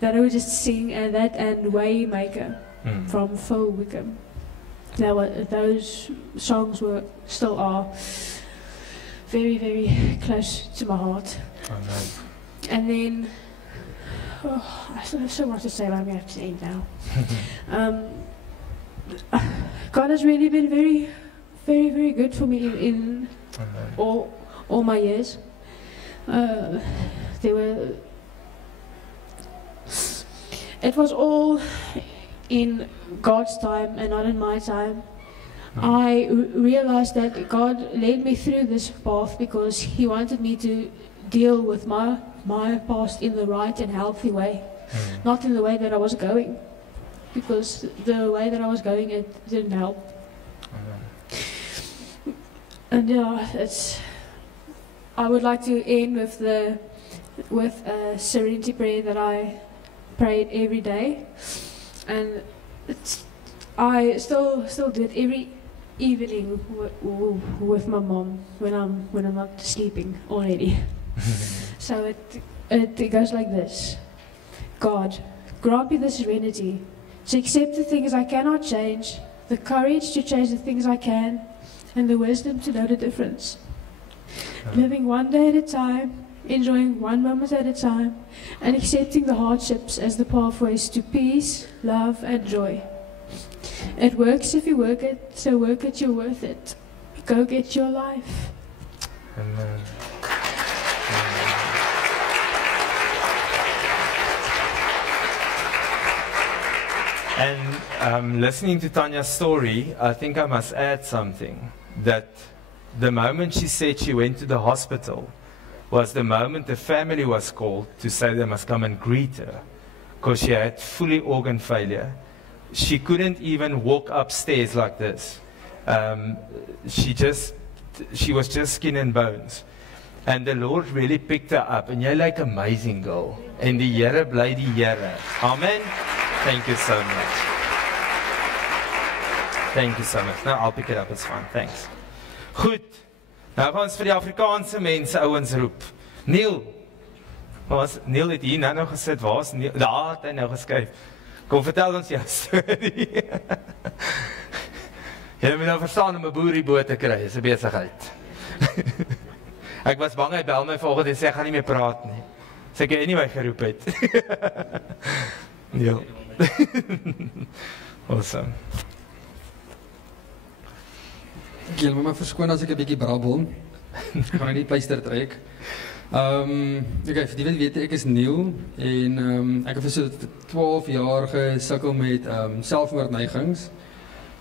that I would just sing, and Waymaker from Phil Wickham. Those songs still are very, very close to my heart. Amen. And then I still have so much to say, but I'm going to have to end now. God has really been very, very, very good for me in all my years. It was all in God's time and not in my time. I realized that God led me through this path because He wanted me to deal with my past in the right and healthy way, not in the way that I was going, because the way that I was going, it didn't help. And yeah, I would like to end with a serenity prayer that I prayed every day, and I still do it every evening with my mom when I'm not sleeping already. So it goes like this: God, grant me the serenity to accept the things I cannot change, the courage to change the things I can, and the wisdom to know the difference. Living one day at a time, enjoying one moment at a time, and accepting the hardships as the pathways to peace, love, and joy. It works if you work it, so work it, you're worth it. Go get your life. Amen. And listening to Tanya's story, I think I must add something. That the moment she said she went to the hospital was the moment the family was called to say they must come and greet her, because she had fully organ failure. She couldn't even walk upstairs like this. She was just skin and bones. And the Lord really picked her up. And jy like amazing girl. En die Here bly die Here. Amen. Thank you so much. Thank you so much. No, I'll pick it up. It's fine. Thanks. Goed. Nou gaan ons vir die Afrikaanse mense ouens roep. Neil. Neil het hier nou gesit. Waar is Neil? Daar het hy nou geskuif. Kom vertel ons jou storie. Jy moet nou verstaan om 'n boerieboot te kry. Dis 'n besigheid. Ek was bang hy bel my volgende en sê ek gaan nie meer praat nie. Sê ek anyway geroep het. Ja. Awesome. Ek moet my verskoon as ek 'n bietjie brabbel. Ek gaan nie pleister trek. Okay, vir die wat weet, ek is Neil en ek het vir so 12 jaar gesukkel met selfmoordneigings.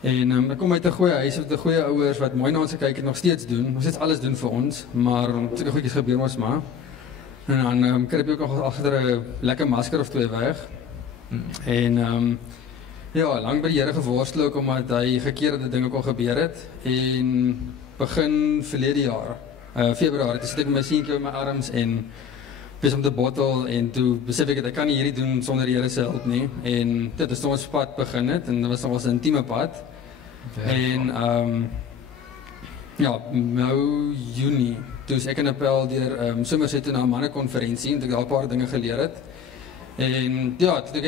En ek kom uit 'n goeie huis met 'n goeie ouers wat mooi na ons gekyk en nog steeds alles doen vir ons, maar sulke goedjies gebeur ons maar. En dan kry ek ook nog agter 'n lekker masker of twee weg. En ja, lang by die Here geworstel ook omdat hy gekeerde dinge kon gebeur het. En begin verlede jaar, Februarie, toe sit ek met my seentjie op my arms en besig om te bottel en toe besef ek dat ek kan nie hierdie doen sonder die Here se hulp nie. En dit is ons pad begin het en dit was nog 'n intieme pad. En ja, nou Junie, toe is ek in Appel deur Somerset toe na 'n mannekonferensie en toe ek daar 'n paar dinge geleer het. En ja, toe ek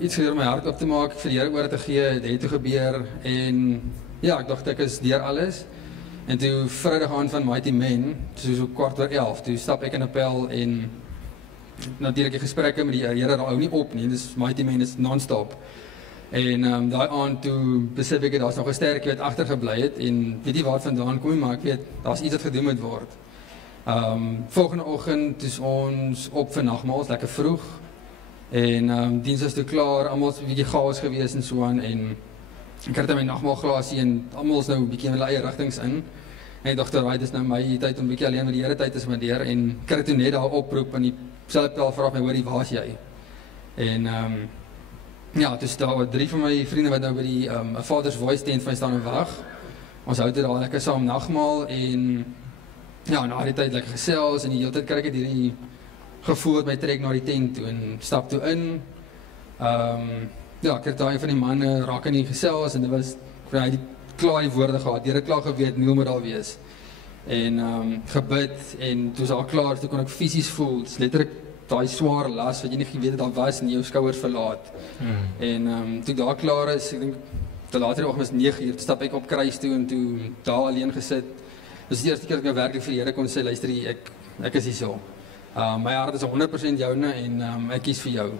iets geleer om my hart op te maak, vir die Here oor te gee, dit het toe gebeur en ja, ek dacht ek is deur alles. En toe Vrydag aand van Mighty Men, so 11:15, toe stap ek in Appel en natuurlijk die gesprekke met die Here hou nie op nie, dus Mighty Men is non-stop. En daai aand toe besef ek daar's nog 'n sterkie wat agtergebly het en weet nie waar vandaan kom nie, maar ek weet daar's iets wat gedoen moet word. Volgende oggend is ons op vir nagmaal, lekker vroeg. En diens is toe klaar, almal is 'n bietjie chaos gewees en so aan en ek het my nagmaalglasie en almal is nou 'n bietjie in hulle eie rigtings in. En ek dacht, right, dis nou my tyd om 'n bietjie alleen met die Here tyd te spandeer en ek het toe net daar oproep en die selfbel vra my, hoorie, waar is jy? En ja, dus daar 3 van my vriende wat nou by die A Father's Voice tent van staan en wag. Ons hou dit daar lekker saam nagmaal en ja, na die tyd lekker gesels en die hele tyd kry ek hierdie gevoel wat my trek na die tent toe en stap toe in. Ja, ek het daar een van die manne raak in die gesels en dit was, hy het klaar die woorde gehad, die het klaar geweet, Neil moet al wees. En gebid en toe is al klaar, toe kon ek fisies voel, het is letterlik daai swaar las wat jy nie geweet het al was en jou skouers verlaat. En toe daar klaar is, ek dink, te later die oggend was 9 uur, toe stap ek op kruis toe en toe daar alleen gesit. Dis die eerste keer dat ek nou werklik vir die Here kon sê, luister, ek is hier so. My hart is 100% joune en ek kies vir jou.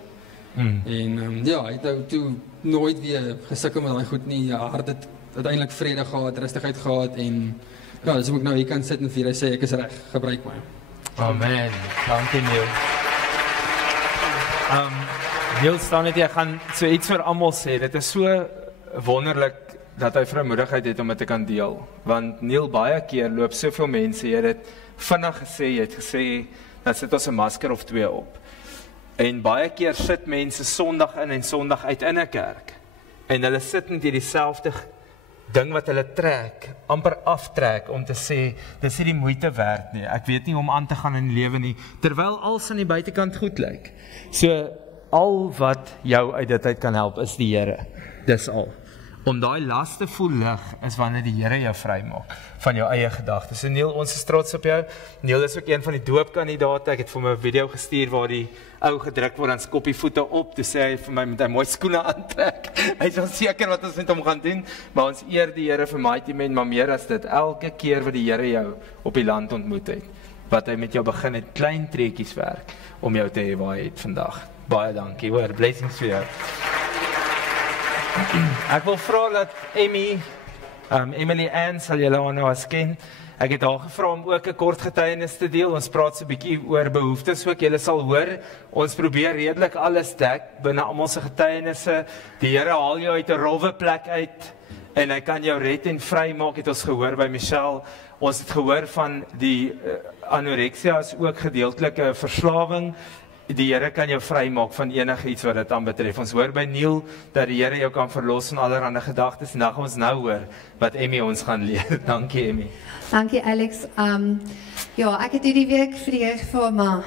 En ja, hy het nou toe nooit weer gesukkel met daai goed nie. Ja, hart het uiteindelik vrede gehad, rustigheid gehad en ja, dis ook nou hier kan sit en vir hy sê ek is reg, gebruik my. Amen. Dankie Neil. Neil staan net, jy gaan so iets vir almal sê. Dit is so wonderlik dat hy vrymoedigheid het om dit te kan deel. Want Neil, baie keer loop soveel mense, jy het dit vinnig gesê, jy het gesê, dat sit ons 'n masker of 2 op. En baie keer sit mense Sondag in en Sondag uit in 'n kerk. En hulle sit net hierdie selfde ding wat hulle trek, amper aftrek om te sê, dis nie die moeite werd nie. Ek weet nie hoe om aan te gaan in die lewe nie, terwyl alles aan die buitekant goed lyk. So al wat jou uit dit uit kan help is die Here. Dis al. Om daai las te voel lig is wanneer die Here jou vrymaak van jou eie gedagtes. En Neil, ons is trots op jou. Neil is ook een van die doopkandidate. Ek het vir my 'n video gestuur waar die ou gedruk word aan skoppievoete op. Toe sê hy vir my met 'n mooi skoene aantrek. Hy is onseker wat ons met hom gaan doen, maar ons eer die Here vir Mighty Men, maar meer as dit, elke keer wat die Here jou op die land ontmoet het, wat hy met jou begin het, klein treetjies werk om jou te hê waar hy het vandag. Baie dankie, hoor, blessings vir jou. Ek wil vra dat Emily Ann, sal julle haar nou as ken, ek het haar gevra om ook 'n kort getuienis te deel. Ons praat so 'n bietjie oor behoeftes ook. Julle sal hoor, ons probeer redelik alles dek binne almal se getuienisse. Die Here haal jou uit 'n rowwe plek uit en hy kan jou red en vry maak, het ons gehoor by Michelle. Ons het gehoor van die anorexia is ook gedeeltelike verslawing. Die Here kan jou vrymaak van enige iets wat dit aanbetref. Ons hoor by Neil dat die Here jou kan verlos van allerlei gedagtes. En dan gaan ons nou hoor wat Emmy ons gaan leer. Dankie Emmy. Dankie Alex. Ja, ek het hierdie week vir die Here gevra, maar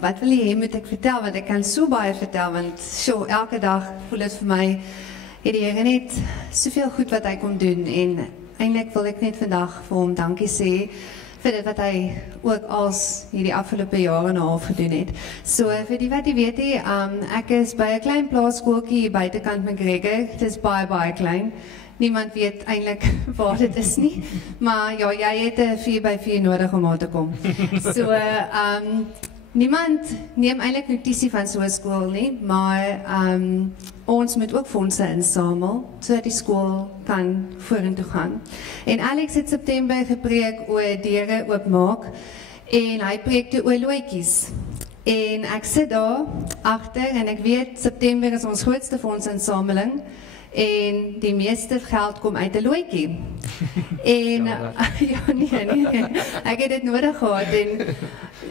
wat wil jy hê moet ek vertel? Want ek kan so baie vertel, want so elke dag voel dit vir my, het die Here net soveel goed wat hy kon doen. En eintlik wil ek net vandag vir hom dankie sê vir dit wat hy ook als hierdie afgelope jare en 'n half gedoen het. So vir die wat jy weet, ek is by 'n klein plaaskooltjie hier buitekant McGregor. Dit is baie klein. Niemand weet eintlik waar dit is nie. Maar ja, jy het 'n 4x4 nodig om daar te kom. So niemand neem eintlik notisie van so 'n skool nie, maar ons moet ook fondse insamel sodat die skool kan vorentoe gaan. En Alex het September gepreek oor deure oopmaak en hy preek toe oor loetjies. En ek sit daar agter en ek weet September is ons grootste fondsinsameling en die meeste geld kom uit 'n loetjie. En ja, nee, ek het dit nodig gehad en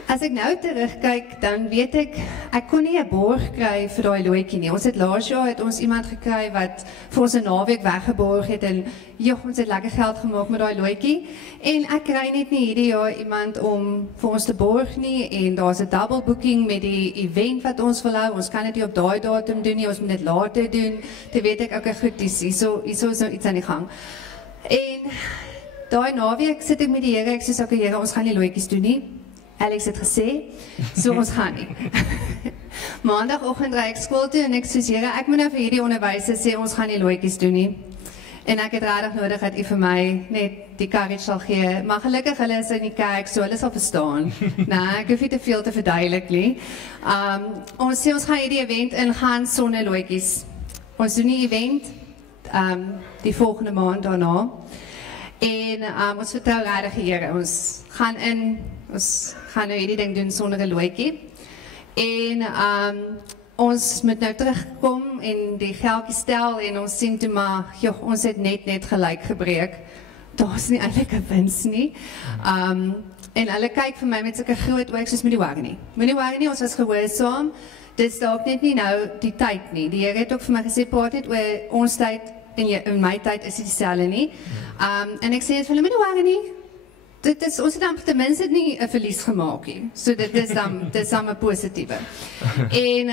as ek nou terugkyk, dan weet ek kon nie 'n borg kry vir daai loetjie nie. Ons het laas jaar het ons iemand gekry wat vir ons 'n naweek weggeborg het en ons het lekker geld gemaak met daai loetjie. En ek kry net nie hierdie jaar iemand om vir ons te borg nie en daar's 'n double booking met die event wat ons wil hou. Ons kan dit nie op daai datum doen nie, ons moet dit later doen. Toe weet ek okay, goed, hierso is nou iets aan die gang. En daai naweek sit ek met die Here, ek sê okay Here, ons gaan nie loetjies doen nie. Alex het gesê, so ons gaan nie. Maandagoggend ry ek skool toe en ek sê Here, ek moet nou vir hierdie onderwysers sê ons gaan nie loetjies doen nie. En ek het regtig nodig dat U vir my net die courage sal gee. Maar gelukkig hulle is in die kerk, so hulle sal verstaan. Nou, ek hoef nie te veel te verduidelik nie. Ons sê ons gaan hierdie event ingaan sonder loetjies. Ons doen die event die volgende maand daarna. En ons vertrou regtig die Here. Ons gaan nou hierdie ding doen sonder 'n loetjie. En ons moet nou terugkom en die geldjie stel en ons sien toe maar, ons het net gelyk gebreek. Daar's nie eintlik 'n wins nie. En hulle kyk vir my met sulke groot oë, ek sê moenie worry nie. Moenie worry nie, ons was gehoorsaam. Dit is dalk net nie nou die tyd nie. Die Here het ook vir my gesê, praat net oor ons tyd en my tyd is dieselfde nie. En ek sê vir hulle, moenie worry nie. Ons het dan ten minste nie 'n verlies gemaak nie. So dit is dan 'n positiewe. En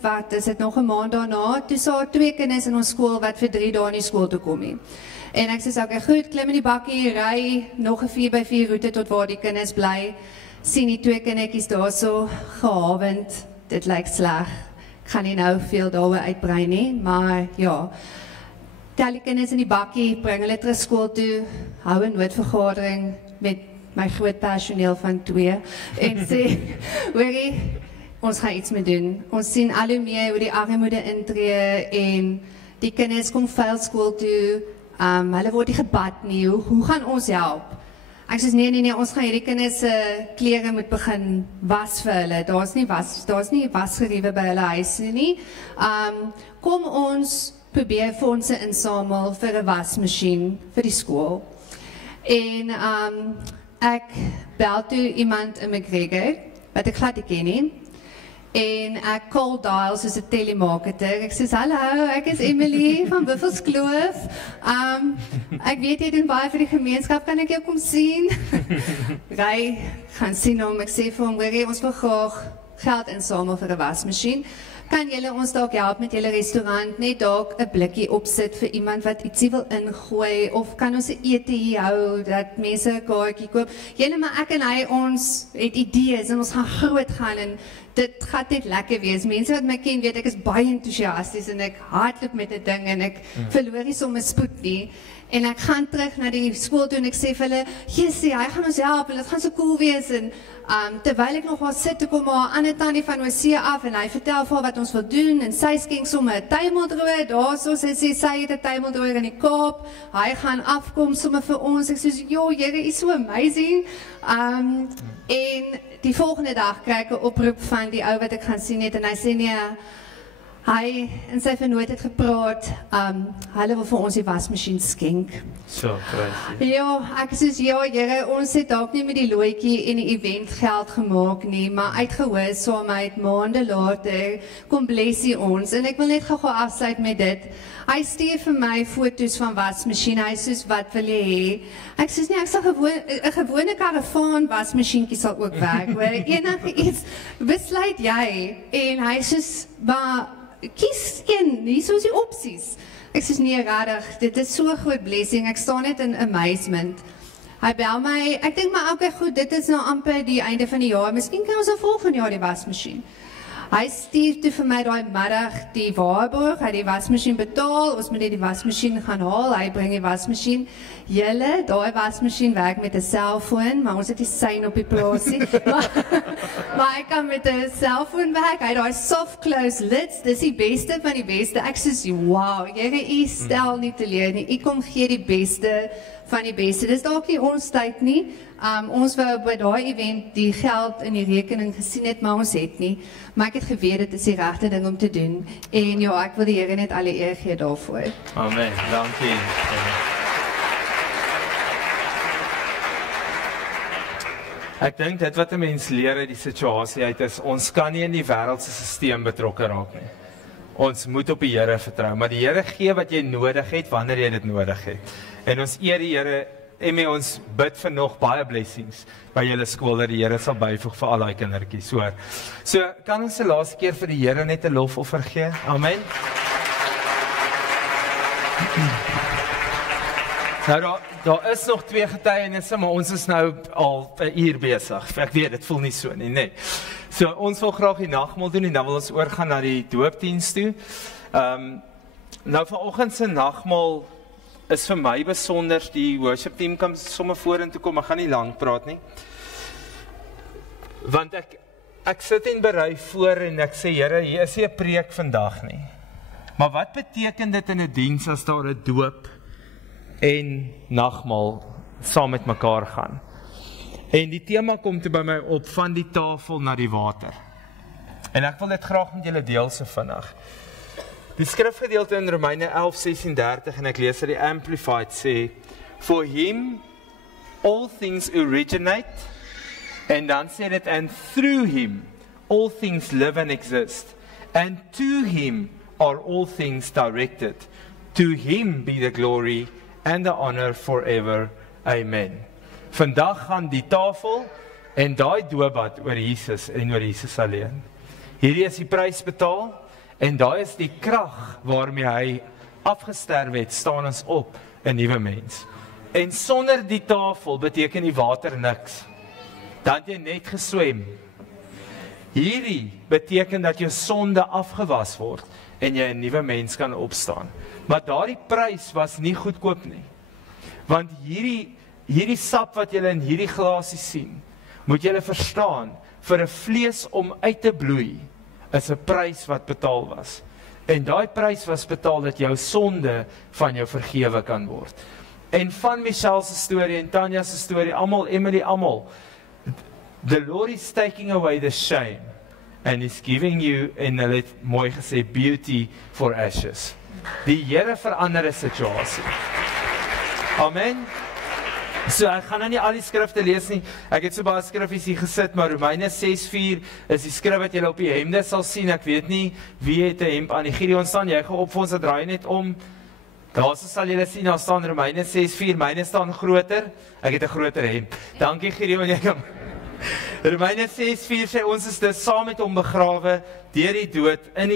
wat is dit nog 'n maand daarna, toe sou 2 kinders in ons skool wat vir 3 dae in die skool toe kom nie. En ek sê okay, goed, klim in die bakkie, ry nog 'n 4x4 roete tot waar die kinders bly. Sien die 2 kindertjies daarso gehavend. Dit lyk sleg. Ek gaan nie nou veel daaroor uitbrei nie, maar ja. Tel die kinders in die bakkie, bring hulle terug skool toe, hou 'n noodvergadering met my groot personeel van 2 en sê, hoorie, ons gaan iets mee doen. Ons sien al hoe meer hoe die armoede intree en die kinders kom vuil skool toe, hulle word nie gebad nie, hoe gaan ons help? Ek sê nee, ons gaan hierdie kinders se klere moet begin was vir hulle. Daar's nie wasgeriewe by hulle huis nie. Kom ons probeer fondse insamel vir 'n wasmasjien vir die skool. En ek bel toe iemand in McGregor wat ek glad nie ken nie. En ek call dial soos 'n telemarketer. Ek sê hallo, ek is Emily van Buffelskloof. Ek weet jy doen baie vir die gemeenskap, kan ek jou kom sien? Ry, gaan sien hom. Ek sê vir hom, ons wil graag geld insamel vir 'n wasmasjien. Kan julle ons dalk help met julle restaurant, net dalk 'n blikkie opsit vir iemand wat ietsie wil ingooi, of kan ons 'n ete hier hou, dat mense 'n kaartjie koop? Julle, maar ek en hy, ons het idees en ons gaan groot gaan en dit gaan net lekker wees. Mense wat my ken weet, ek is baie entoesiasties en ek hardloop met 'n ding en ek verloor nie sommer spoed nie. En ek gaan terug na die skool toe en ek sê vir hulle, "Jessie, hy gaan ons help en dit gaan so cool wees." En terwyl ek nog daar sit, toe kom haar ander tannie van Osee af en hy vertel vir haar wat ons wil doen en sy skenk sommer 'n tuimeldroër daarso. Sy sê sy het 'n tuimeldroër in die Kaap. Hy gaan afkom sommer vir ons. Ek sê, "Jo, Here, is so amazing." En die volgende dag kry ek 'n oproep van die ou wat ek gaan sien het en hy sê nee, hy en sy vernoot het gepraat, hulle wil vir ons die wasmasjien skenk. So, crazy. Ja, ek sê ja, Here, ons het dalk nie met die loetjie en die event geld gemaak nie, maar uitgehoorsaamheid maande later kom bless hy ons en ek wil net gou afsluit met dit. Hy stuur vir my foto's van wasmasjien. Hy sê, "Wat wil jy hê?" Ek sê nee, ek sal 'n gewone karavaan wasmasjienkie sal ook werk, hoor. Enige iets besluit jy. En hy sê, "Maar kies een, hier soos die opsies." Ek sê nee, regtig, dit is so 'n groot blessing. Ek staan net in amazement. Hy bel my, ek dink maar okay, goed, dit is nou amper die einde van die jaar. Miskien kan ons nou volgende jaar die wasmasjien. Hy stuur toe vir my daai middag die waarborg, hy het die wasmasjien betaal, ons moet net die wasmasjien gaan haal, hy bring die wasmasjien. Julle, daai wasmasjien werk met 'n selfoon, maar ons het die sein op die plaasie. maar hy kan met 'n selfoon werk, hy het daai soft close lids, dis die beste van die beste. Ek sê, wow, Here, u stel nie teleur nie, u kom gee die beste van die beste. Dis dalk nie ons tyd nie. Ons wou by daai event die geld in die rekening gesien het, maar ons het nie. Maar ek het geweet dit is die regte ding om te doen. En ja, ek wil die Here net alle eer gee daarvoor. Amen, dankie. Ek dink dit wat 'n mens leer uit die situasie uit is, ons kan nie in die wêreldse stelsel betrokke raak nie. Ons moet op die Here vertrou, maar die Here gee wat jy nodig het wanneer jy dit nodig het. En ons eer die Here en ons bid vir nog baie blessings by julle skool dat die Here sal byvoeg vir al daai kindertjies. So kan ons se laaste keer vir die Here net 'n lofoffer gee? Amen. Nou daar is nog 2 getuienisse, maar ons is nou al 'n uur besig. Ek weet dit voel nie so nie, nee. So ons wil graag die nagmaal doen en dan wil ons oorgaan na die doopdiens toe. Nou vanoggend se nagmaal is vir my besonder. Die worship team kan sommer vorentoe kom. Ek gaan nie lank praat nie. Want ek sit en berei voor en ek sê Here, hier is nie 'n preek vandag nie. Maar wat beteken dit in 'n diens as daar 'n doop en nagmaal saam met mekaar gaan? En die tema kom toe by my op van die tafel na die water. En ek wil dit graag met julle deel so vinnig. Die skrifgedeelte in Romeine 11:36 en ek lees uit die Amplified sê, For him all things originate, en dan sê dit, and through him all things live and exist, and to him are all things directed. To him be the glory and the honor forever. Amen. Vandag gaan die tafel en daai doopbad oor Jesus en oor Jesus alleen. Hierdie is die prys betaal en daai is die krag waarmee hy afgesterf het, staan ons op 'n nuwe mens. En sonder die tafel beteken die water niks. Dan het jy net geswem. Hierdie beteken dat jou sonde afgewas word en jy 'n nuwe mens kan opstaan. Maar daardie prys was nie goedkoop nie. Want hierdie hierdie sap wat julle in hierdie glasie sien, moet julle verstaan, vir 'n vlees om uit te bloei, is 'n prys wat betaal was. En daai prys was betaal dat jou sonde van jou vergewe kan word. En van Michelle se storie en Tanya se storie, almal, Emily, almal, the Lord is taking away the shame and is giving you, en hulle het mooi gesê, beauty for ashes. Die Here verander 'n situasie. Amen. So ek gaan nou nie al die skrifte lees nie. Ek het so baie skriffies hier gesit, maar Romeine 6:4 is die skrif wat julle op die hemde sal sien. Ek weet nie wie het 'n hemp aan die Gideon staan. Jy gaan op vir ons, draai net om. Daar sal julle sien, daar staan Romeine 6:4. Myne staan groter. Ek het 'n groter hemp. Dankie Gideon, jy kan. Romeine 6:4 sê ons is dus saam met hom begrawe deur die doop in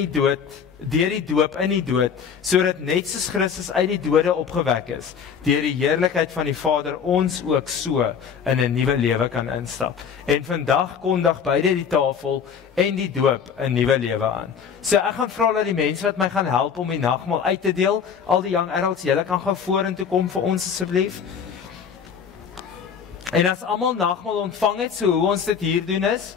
die dood, sodat net soos Christus uit die dode opgewek is, deur die heerlikheid van die Vader ons ook so in 'n nuwe lewe kan instap. En vandag kondig beide die tafel en die doop 'n nuwe lewe aan. So ek gaan vra dat die mense wat my gaan help om die nagmaal uit te deel, al die young adults, julle kan gou vorentoe kom vir ons asseblief. En as almal nagmaal ontvang het, so hoe ons dit hier doen is,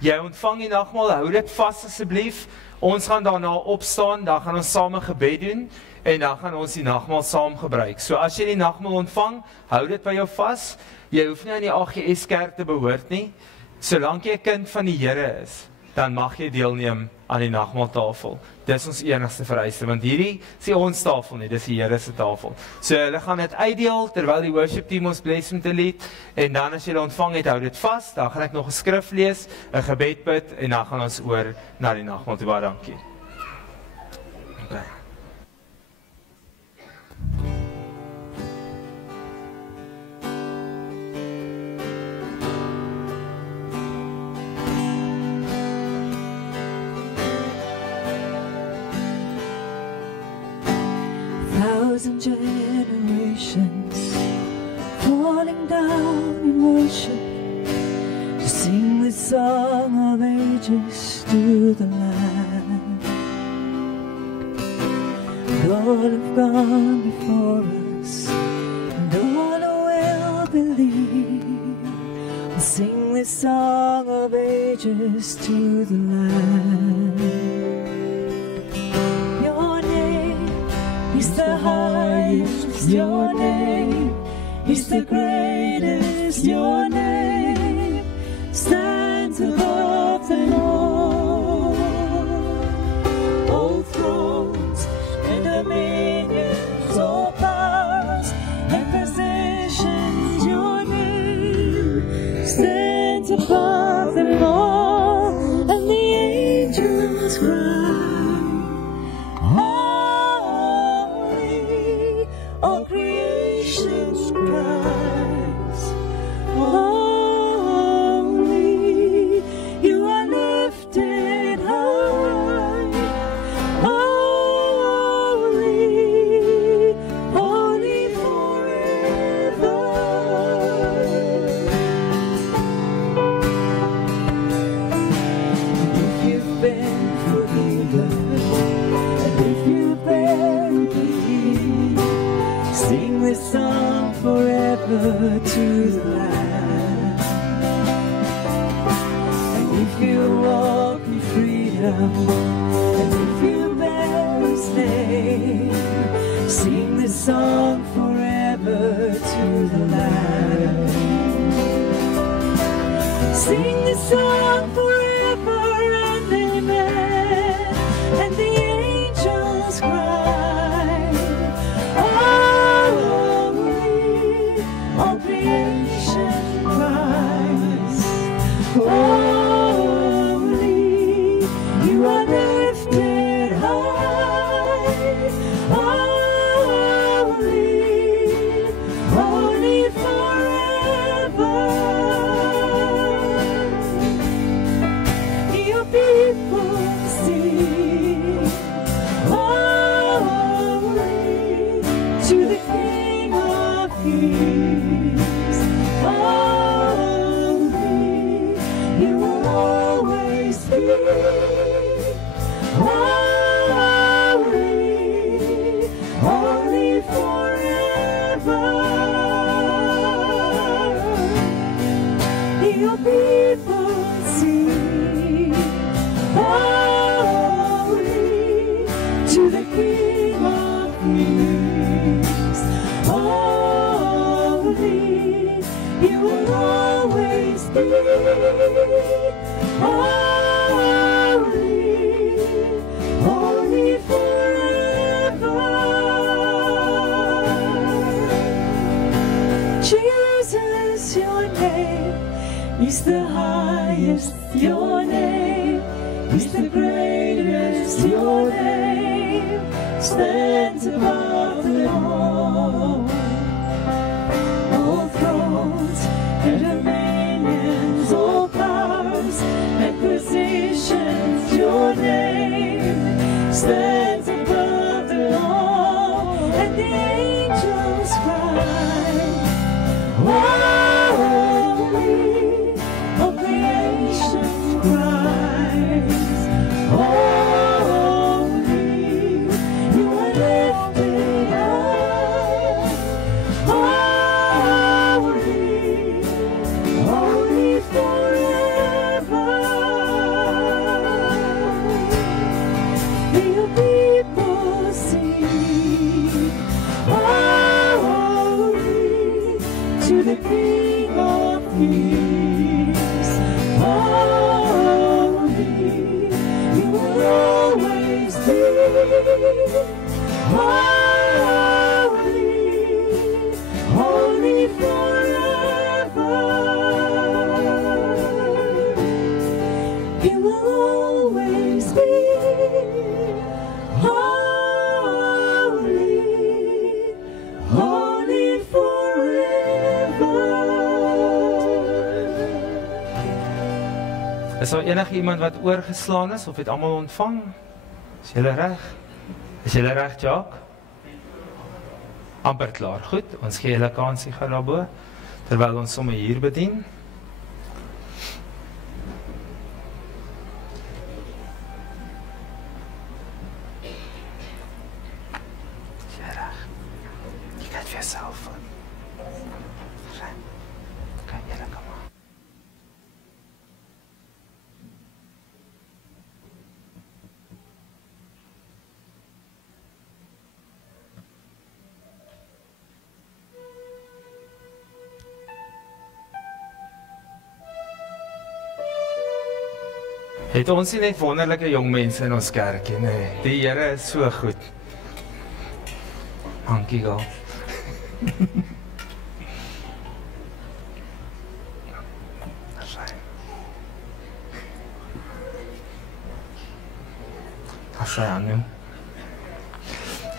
jy ontvang die nagmaal, hou dit vas asseblief. Ons gaan daarna opstaan, dan gaan ons saam 'n gebed doen en dan gaan ons die nagmaal saam gebruik. So as jy die nagmaal ontvang, hou dit by jou vas. Jy hoef nie aan die AGS kerk te behoort nie. Solank jy 'n kind van die Here is, dan mag jy deelneem aan die nagmaaltafel. Dis ons enigste vereiste, want hierdie is nie ons tafel nie, dis die Here se tafel. So hulle gaan dit uitdeel terwyl die worship team ons bless met 'n lied, en dan as jy dit ontvang het, hou dit vas. Dan gaan ek nog 'n skrif lees, 'n gebed bid en dan gaan ons oor na die nagmaal toe. Baie dankie. Okay. Thousand generations falling down in worship to sing the song of ages to the Lamb. And all have gone before us, and all who will believe will sing the song of ages to the Lamb. He's the highest, your name is the greatest, your name stands above them all. All thrones and dominions, all powers and positions, your name stands above them all. And the angels cry, all creation cries, holy, you are lifted high, holy, holy forever. And if you've been forgiven, and if you've been redeemed, sing this song forever to the Lamb. And if you walk in freedom, and if you bear His name, sing this song forever to the Lamb. Sing this song forever and amen. And the angels cry, all creation cries, holy, you are lifted high, holy, holy forever. Your people sing, holy, to the King of Kings. Holy, you will always be. Holy, holy forever. your people sing, holy to the King of Kings. Holy, you will always be. Holy, holy forever. Jesus, your name is the highest, your name is the greatest, your name stands above them all. All thrones and dominions, all powers and positions, your name stands above them all. And the angels cry, holy, all creation cries, holy, you are lifted high, holy, holy forever. May your people sing, holy to the King of Kings. Holy, you will always be. Holy, holy forever. You will always be. Holy, holy forever. Is daar enigiemand wat oorgeslaan is of het almal ontvang? Is julle reg? Is julle reg, Jacques? Amper klaar. Goed, ons gee julle kansie gou daarbo terwyl ons sommer hier bedien. Is jy reg? Jy kyk vir jouself. Kan julle kom aan. Het ons nie net wonderlike jong mense in ons kerkie, nee. Die Here is so goed. Dankie God.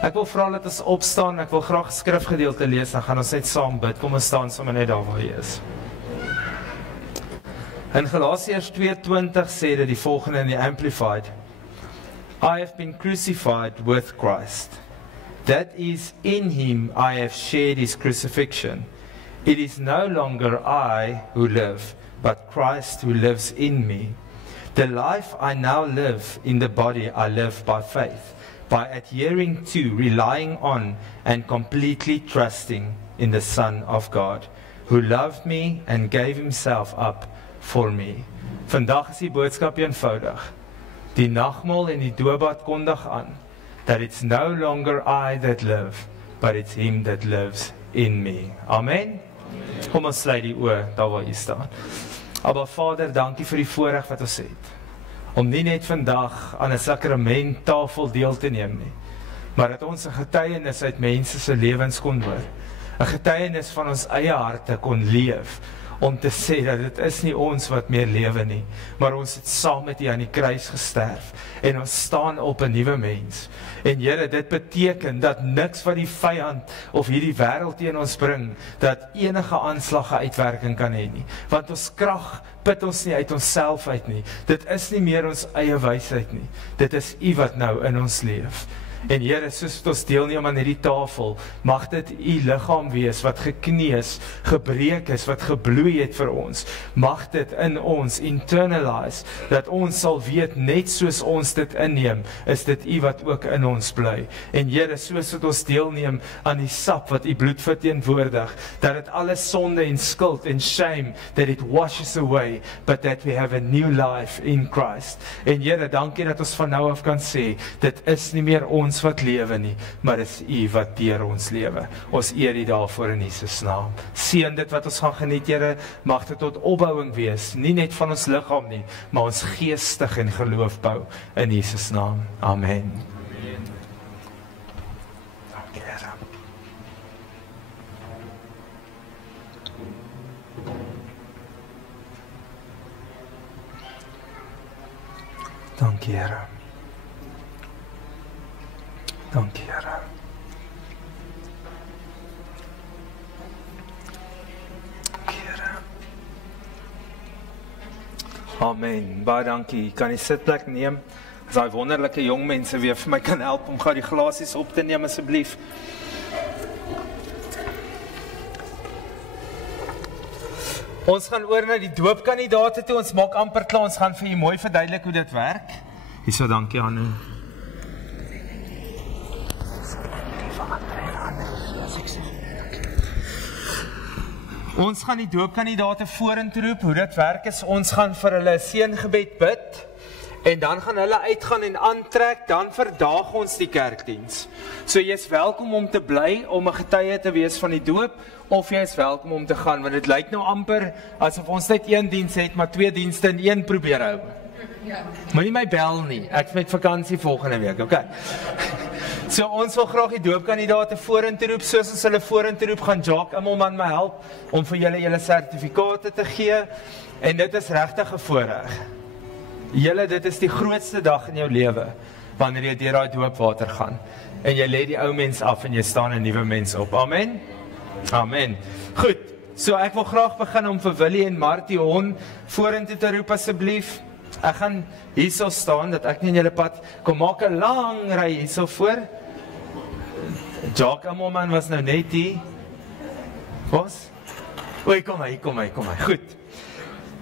Ek wil vra dat ons opstaan, ek wil graag skrifgedeelte lees, dan gaan ons net saam bid. Kom ons staan sommer net daar waar jy is. In Galasiërs 2:20 sê dit die volgende in die Amplified. I have been crucified with Christ. That is, in him I have shared his crucifixion. It is no longer I who live, but Christ who lives in me. The life I now live in the body I live by faith, by adhering to, relying on, and completely trusting in the Son of God, who loved me and gave himself up for me. Vandag is die boodskap eenvoudig. Die nagmaal en die doopbad kondig aan that it's no longer I that live, but it's him that lives in me. Amen. Kom ons sluit die oë daar waar jy staan. Aber Vader, dankie vir die voorreg wat ons het om nie net vandag aan 'n sakramentafel deel te neem nie, maar dat ons 'n getuienis uit mense se lewens kon hoor. 'n Getuienis van ons eie harte kon leef, om te sê dat dit is nie ons wat meer lewe nie, maar ons het saam met U aan die kruis gesterf, en ons staan op 'n nuwe mens. En Here, dit beteken dat niks wat die vyand of hierdie wêreld teen ons bring, dat enige aanslag 'n uitwerking kan hê nie. Want ons krag put ons nie uit onsself uit nie. Dit is nie meer ons eie wysheid nie. Dit is U wat nou in ons leef. En Here, soos wat ons deelneem aan hierdie tafel, mag dit u liggaam wees wat gekneus, gebreek is, wat gebloei het vir ons. Mag dit in ons internalize, dat ons sal weet, net soos ons dit inneem, is dit u wat ook in ons bly. En Here, soos wat ons deelneem aan die sap wat u bloed verteenwoordig, dat dit alles sonde en skuld en shame, that it washes away, but that we have a new life in Christ. En Here, dankie dat ons van nou af kan sê, dit is nie meer ons wat lewe nie, maar is u wat deur ons lewe. Ons eer u daarvoor in Jesus naam. Seën dit wat ons gaan geniet, Here, mag dit tot opbouing wees, nie net van ons liggaam nie, maar ons geestig en geloof bou in Jesus naam. Amen. Dankie, Here. Dankie, Here. Dankie, Here. Dankie, Here. Amen. Baie dankie. Kan die sitplek neem? As daai wonderlike jong mense weer vir my kan help om gou die glasies op te neem asseblief. Ons gaan oor na die doopkandidate toe. Ons maak amper klaar. Ons gaan vir julle mooi verduidelik hoe dit werk. Hierso, dankie Anne. Ons gaan die doopkandidate vorentoe roep. Hoe dit werk is, ons gaan vir hulle 'n seëngebed bid. En dan gaan hulle uitgaan en aantrek, dan verdaag ons die kerkdiens. So jy is welkom om te bly, om 'n getuie te wees van die doop, of jy is welkom om te gaan, want dit lyk nou amper asof ons net een diens het, maar 2 dienste in een probeer hou. Moenie my bel nie, ek is met vakansie volgende week, okay? So ons wil graag die doopkandidate vorentoe roep, soos ons hulle vorentoe roep, gaan Jacques Immelman my help, om vir julle sertifikate te gee, en dit is regtig 'n voorreg. Julle, dit is die grootste dag in jou lewe, wanneer jy deur daai doopwater gaan, en jy lê die ou mens af, en jy staan 'n nuwe mens op, amen? Amen. Goed, so ek wil graag begin om vir Willie en Martie Hon vorentoe te roep asseblief. Ek gaan hierso staan, dat ek nie in julle pad, kom maak 'n lang ry hierso voor. Jacques Immelman was nou net hier. Was? Oei, kom hy. Goed.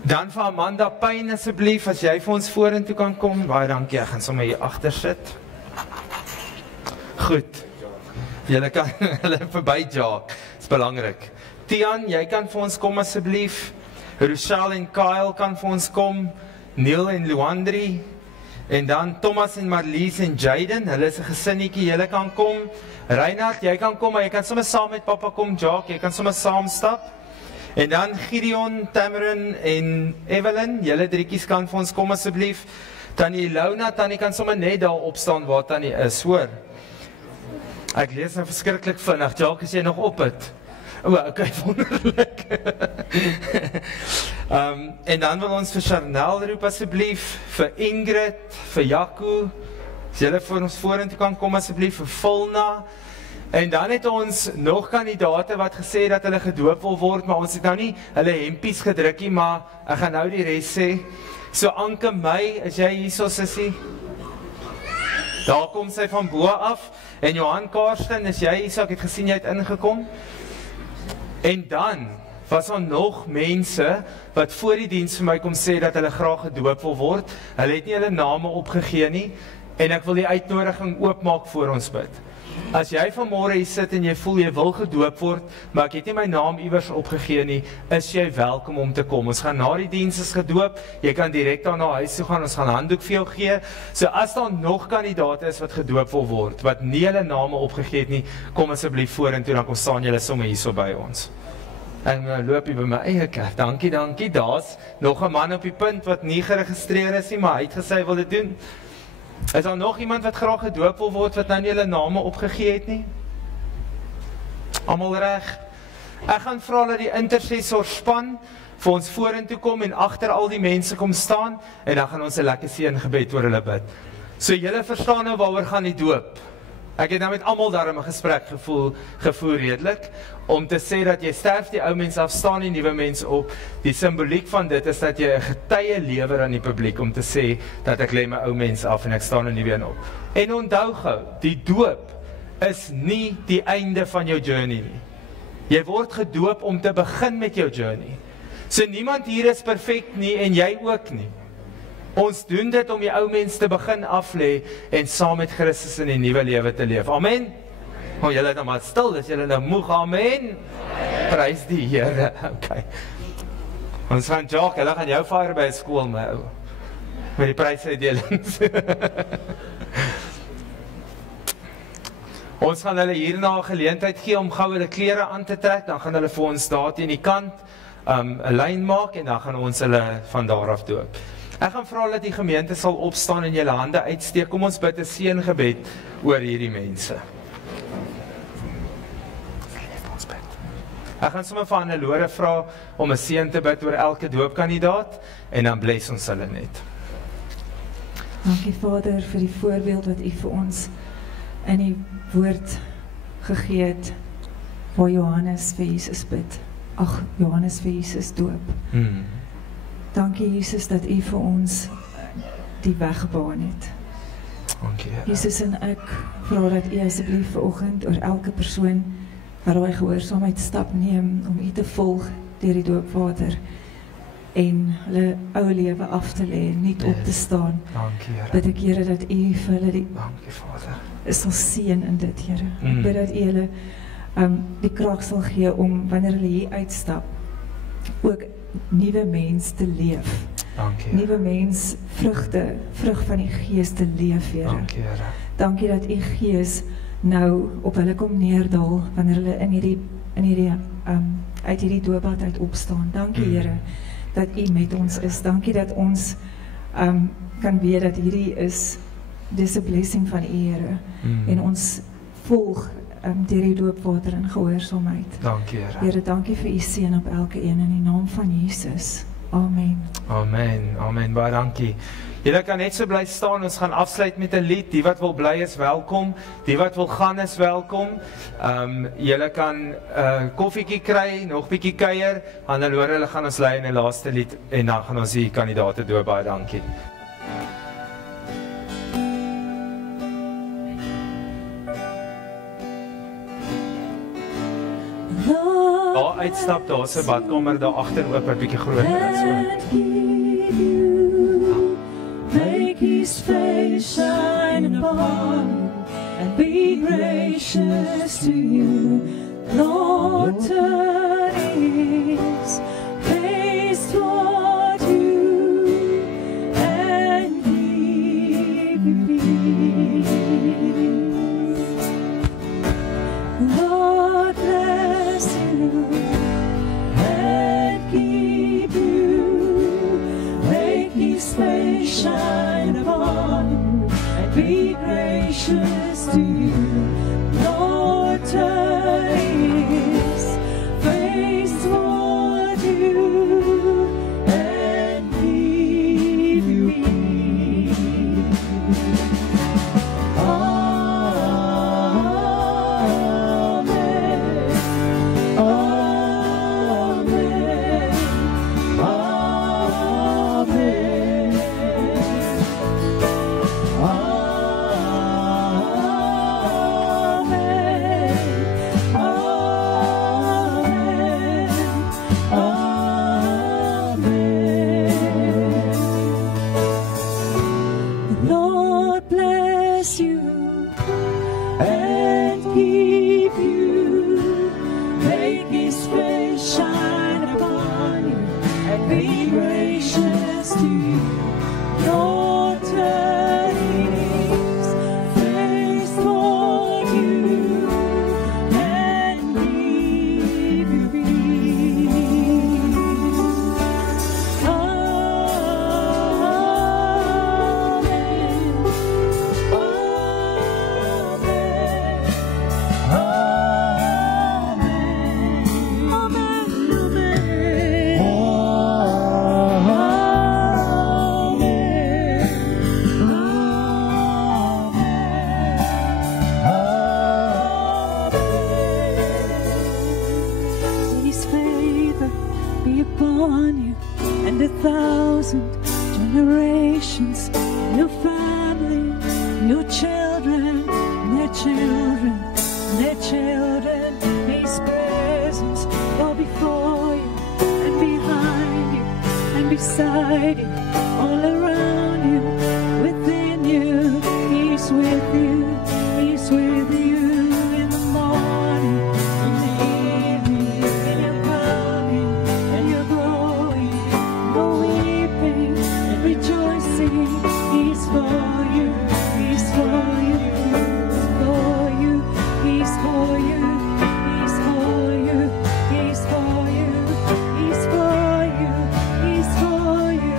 Dan vir Amanda Pyn asseblief, as jy vir ons vorentoe kan kom. Baie dankie, ek gaan sommer hier agter sit. Goed. Julle kan hulle verby Jacques, is belangrik. Tian, jy kan vir ons kom asseblief. Rochelle en Kyle kan vir ons kom. Neil en Luandri. En dan Thomas en Marlies en Jaden, hulle is 'n gesinnetjie, julle kan kom. Reinhard, jy kan kom, maar jy kan sommer saam met pappa kom. Jacques, jy kan sommer saam stap. En dan Gideon, Tamarin en Evelyn, julle drietjies kan vir ons kom asseblief. Tannie Launa, Tannie kan sommer net daar opstaan waar Tannie is, hoor. Ek lees nou verskriklik vinnig. Jacques, is jy nog op het? O, okay, wonderlik. En dan wil ons vir Charnel roep asseblief, vir Ingrid, vir Jaco, as julle vir ons vorentoe kan kom asseblief, vir Volna. En dan het ons nog kandidate wat gesê dat hulle gedoop wil word, maar ons het nou nie hulle hempies gedrukkie, maar ek gaan nou die res sê. So Anke May, is jy hierso sussie? Daar kom sy van bo af. En Johan Karsten, is jy hierso? Ek het gesien jy het ingekom. En dan was daar nog mense wat voor die diens vir my kom sê dat hulle graag gedoop wil word. Hulle het nie hulle name opgegee nie. En ek wil die uitnodiging oopmaak voor ons bid. As jy vanmôre hier sit en jy voel jy wil gedoop word, maar ek het nie my naam iewers opgegee nie, is jy welkom om te kom. Ons gaan na die diens is gedoop, jy kan direk daar na huis toe gaan, ons gaan 'n handdoek vir jou gee. So as daar nog kandidaate is wat gedoop wil word, wat nie hulle name opgegee het nie, kom asseblief vorentoe, dan kom staan julle sommer hierso by ons. En nou loop jy by my eie kerk. Dankie. Daar's nog 'n man op die punt wat nie geregistreer is nie, maar hy het gesê hy wil dit doen. Is daar nog iemand wat graag gedoop wil word wat nou nie hulle name opgegee het nie? Almal reg? Ek gaan vra dat die intercessor span vir ons vorentoe kom en agter al die mense kom staan en dan gaan ons 'n lekker seëngebed oor hulle bid. So julle verstaan nou waaroor gaan die doop. Ek het nou met almal daarom 'n gesprek gevoer redelik, om te sê dat jy sterf die ou mens af, staan die nuwe mens op. Die simboliek van dit is dat jy 'n getuie lewer aan die publiek, om te sê dat ek lê my ou mens af en ek staan 'n nuwe een op. En onthou gou, die doop is nie die einde van jou journey nie. Jy word gedoop om te begin met jou journey. So niemand hier is perfek nie en jy ook nie. Ons doen dit om die ou mens te begin aflê en saam met Christus in die nuwe lewe te leef. Amen. Julle is nou maar stil, dis julle nou moeg. Amen. Prys die Here. Okay. Ons gaan Jacques, hulle gaan jou vaar by skool, my ou. Met die prysuitdelings. Ons gaan hulle hierna 'n geleentheid gee om gou hulle klere aan te trek, dan gaan hulle vir ons daar teen die kant 'n lyn maak en dan gaan ons hulle van daar af doop. Ek gaan vra dat die gemeente sal opstaan en julle hande uitsteek. Kom ons bid 'n seëngebed oor hierdie mense. Ek gaan sommer vir Annelore vra om 'n seën te bid oor elke doopkandidaat en dan bless ons hulle net. Dankie Vader vir die voorbeeld wat U vir ons in die woord gegee het, waar Johannes vir Jesus bid. Johannes vir Jesus doop. Dankie Jesus dat U vir ons die weg gebaan het. Dankie Here. Jesus, en ek vra dat U asseblief vanoggend oor elke persoon wat daai gehoorsaamheid stap neem om U te volg deur die doopwater en hulle ou lewe af te lê en nie op te staan. Dankie Here. Bid ek Here dat U vir hulle Dankie Vader. sal seën in dit, Here. Ek bid dat U hulle die krag sal gee om wanneer hulle hier uitstap ook nuwe mens te leef. Dankie Here. Nuwe mens vrug van die Gees te leef, Here. Dankie Here. Dankie dat U Gees nou op hulle kom neerdal wanneer hulle uit hierdie doopbad uit opstaan. Dankie Here dat U met ons is. Dankie dat ons kan weet dat hierdie is dis 'n blessing van U, Here. En ons volg deur die doopwater in gehoorsaamheid. Dankie Here. Here, dankie vir U seën op elke een in die naam van Jesus. Amen. Amen. Amen. Baie dankie. Julle kan net so bly staan. Ons gaan afsluit met 'n lied. Die wat wil bly is welkom. Die wat wil gaan is welkom. Julle kan koffietjie kry, nog bietjie kuier. Annelore, hulle gaan ons lei in 'n laaste lied en dan gaan ons die kandidaate doop. Baie dankie. Daar uitstap, daar's 'n badkamer daar agter oop, 'n bietjie groter so. Make His face shine upon you and be gracious to you. Lord, turn His face toward you and give you peace. Lord, bless you and keep you. Make His face shine upon you and be gracious to you. Lord, turn His face toward be upon you and 1,000 generations, your family, your children, and their children, and their children. His presence go before you and behind you and beside you, all around you, within you. He's with you, He's with you in the morning, in the evening, in your coming and your going, no weeping and rejoicing. He's for you, He's for you, He's for you, He's for you, He's for you, He's for you, He's for you, He's for you.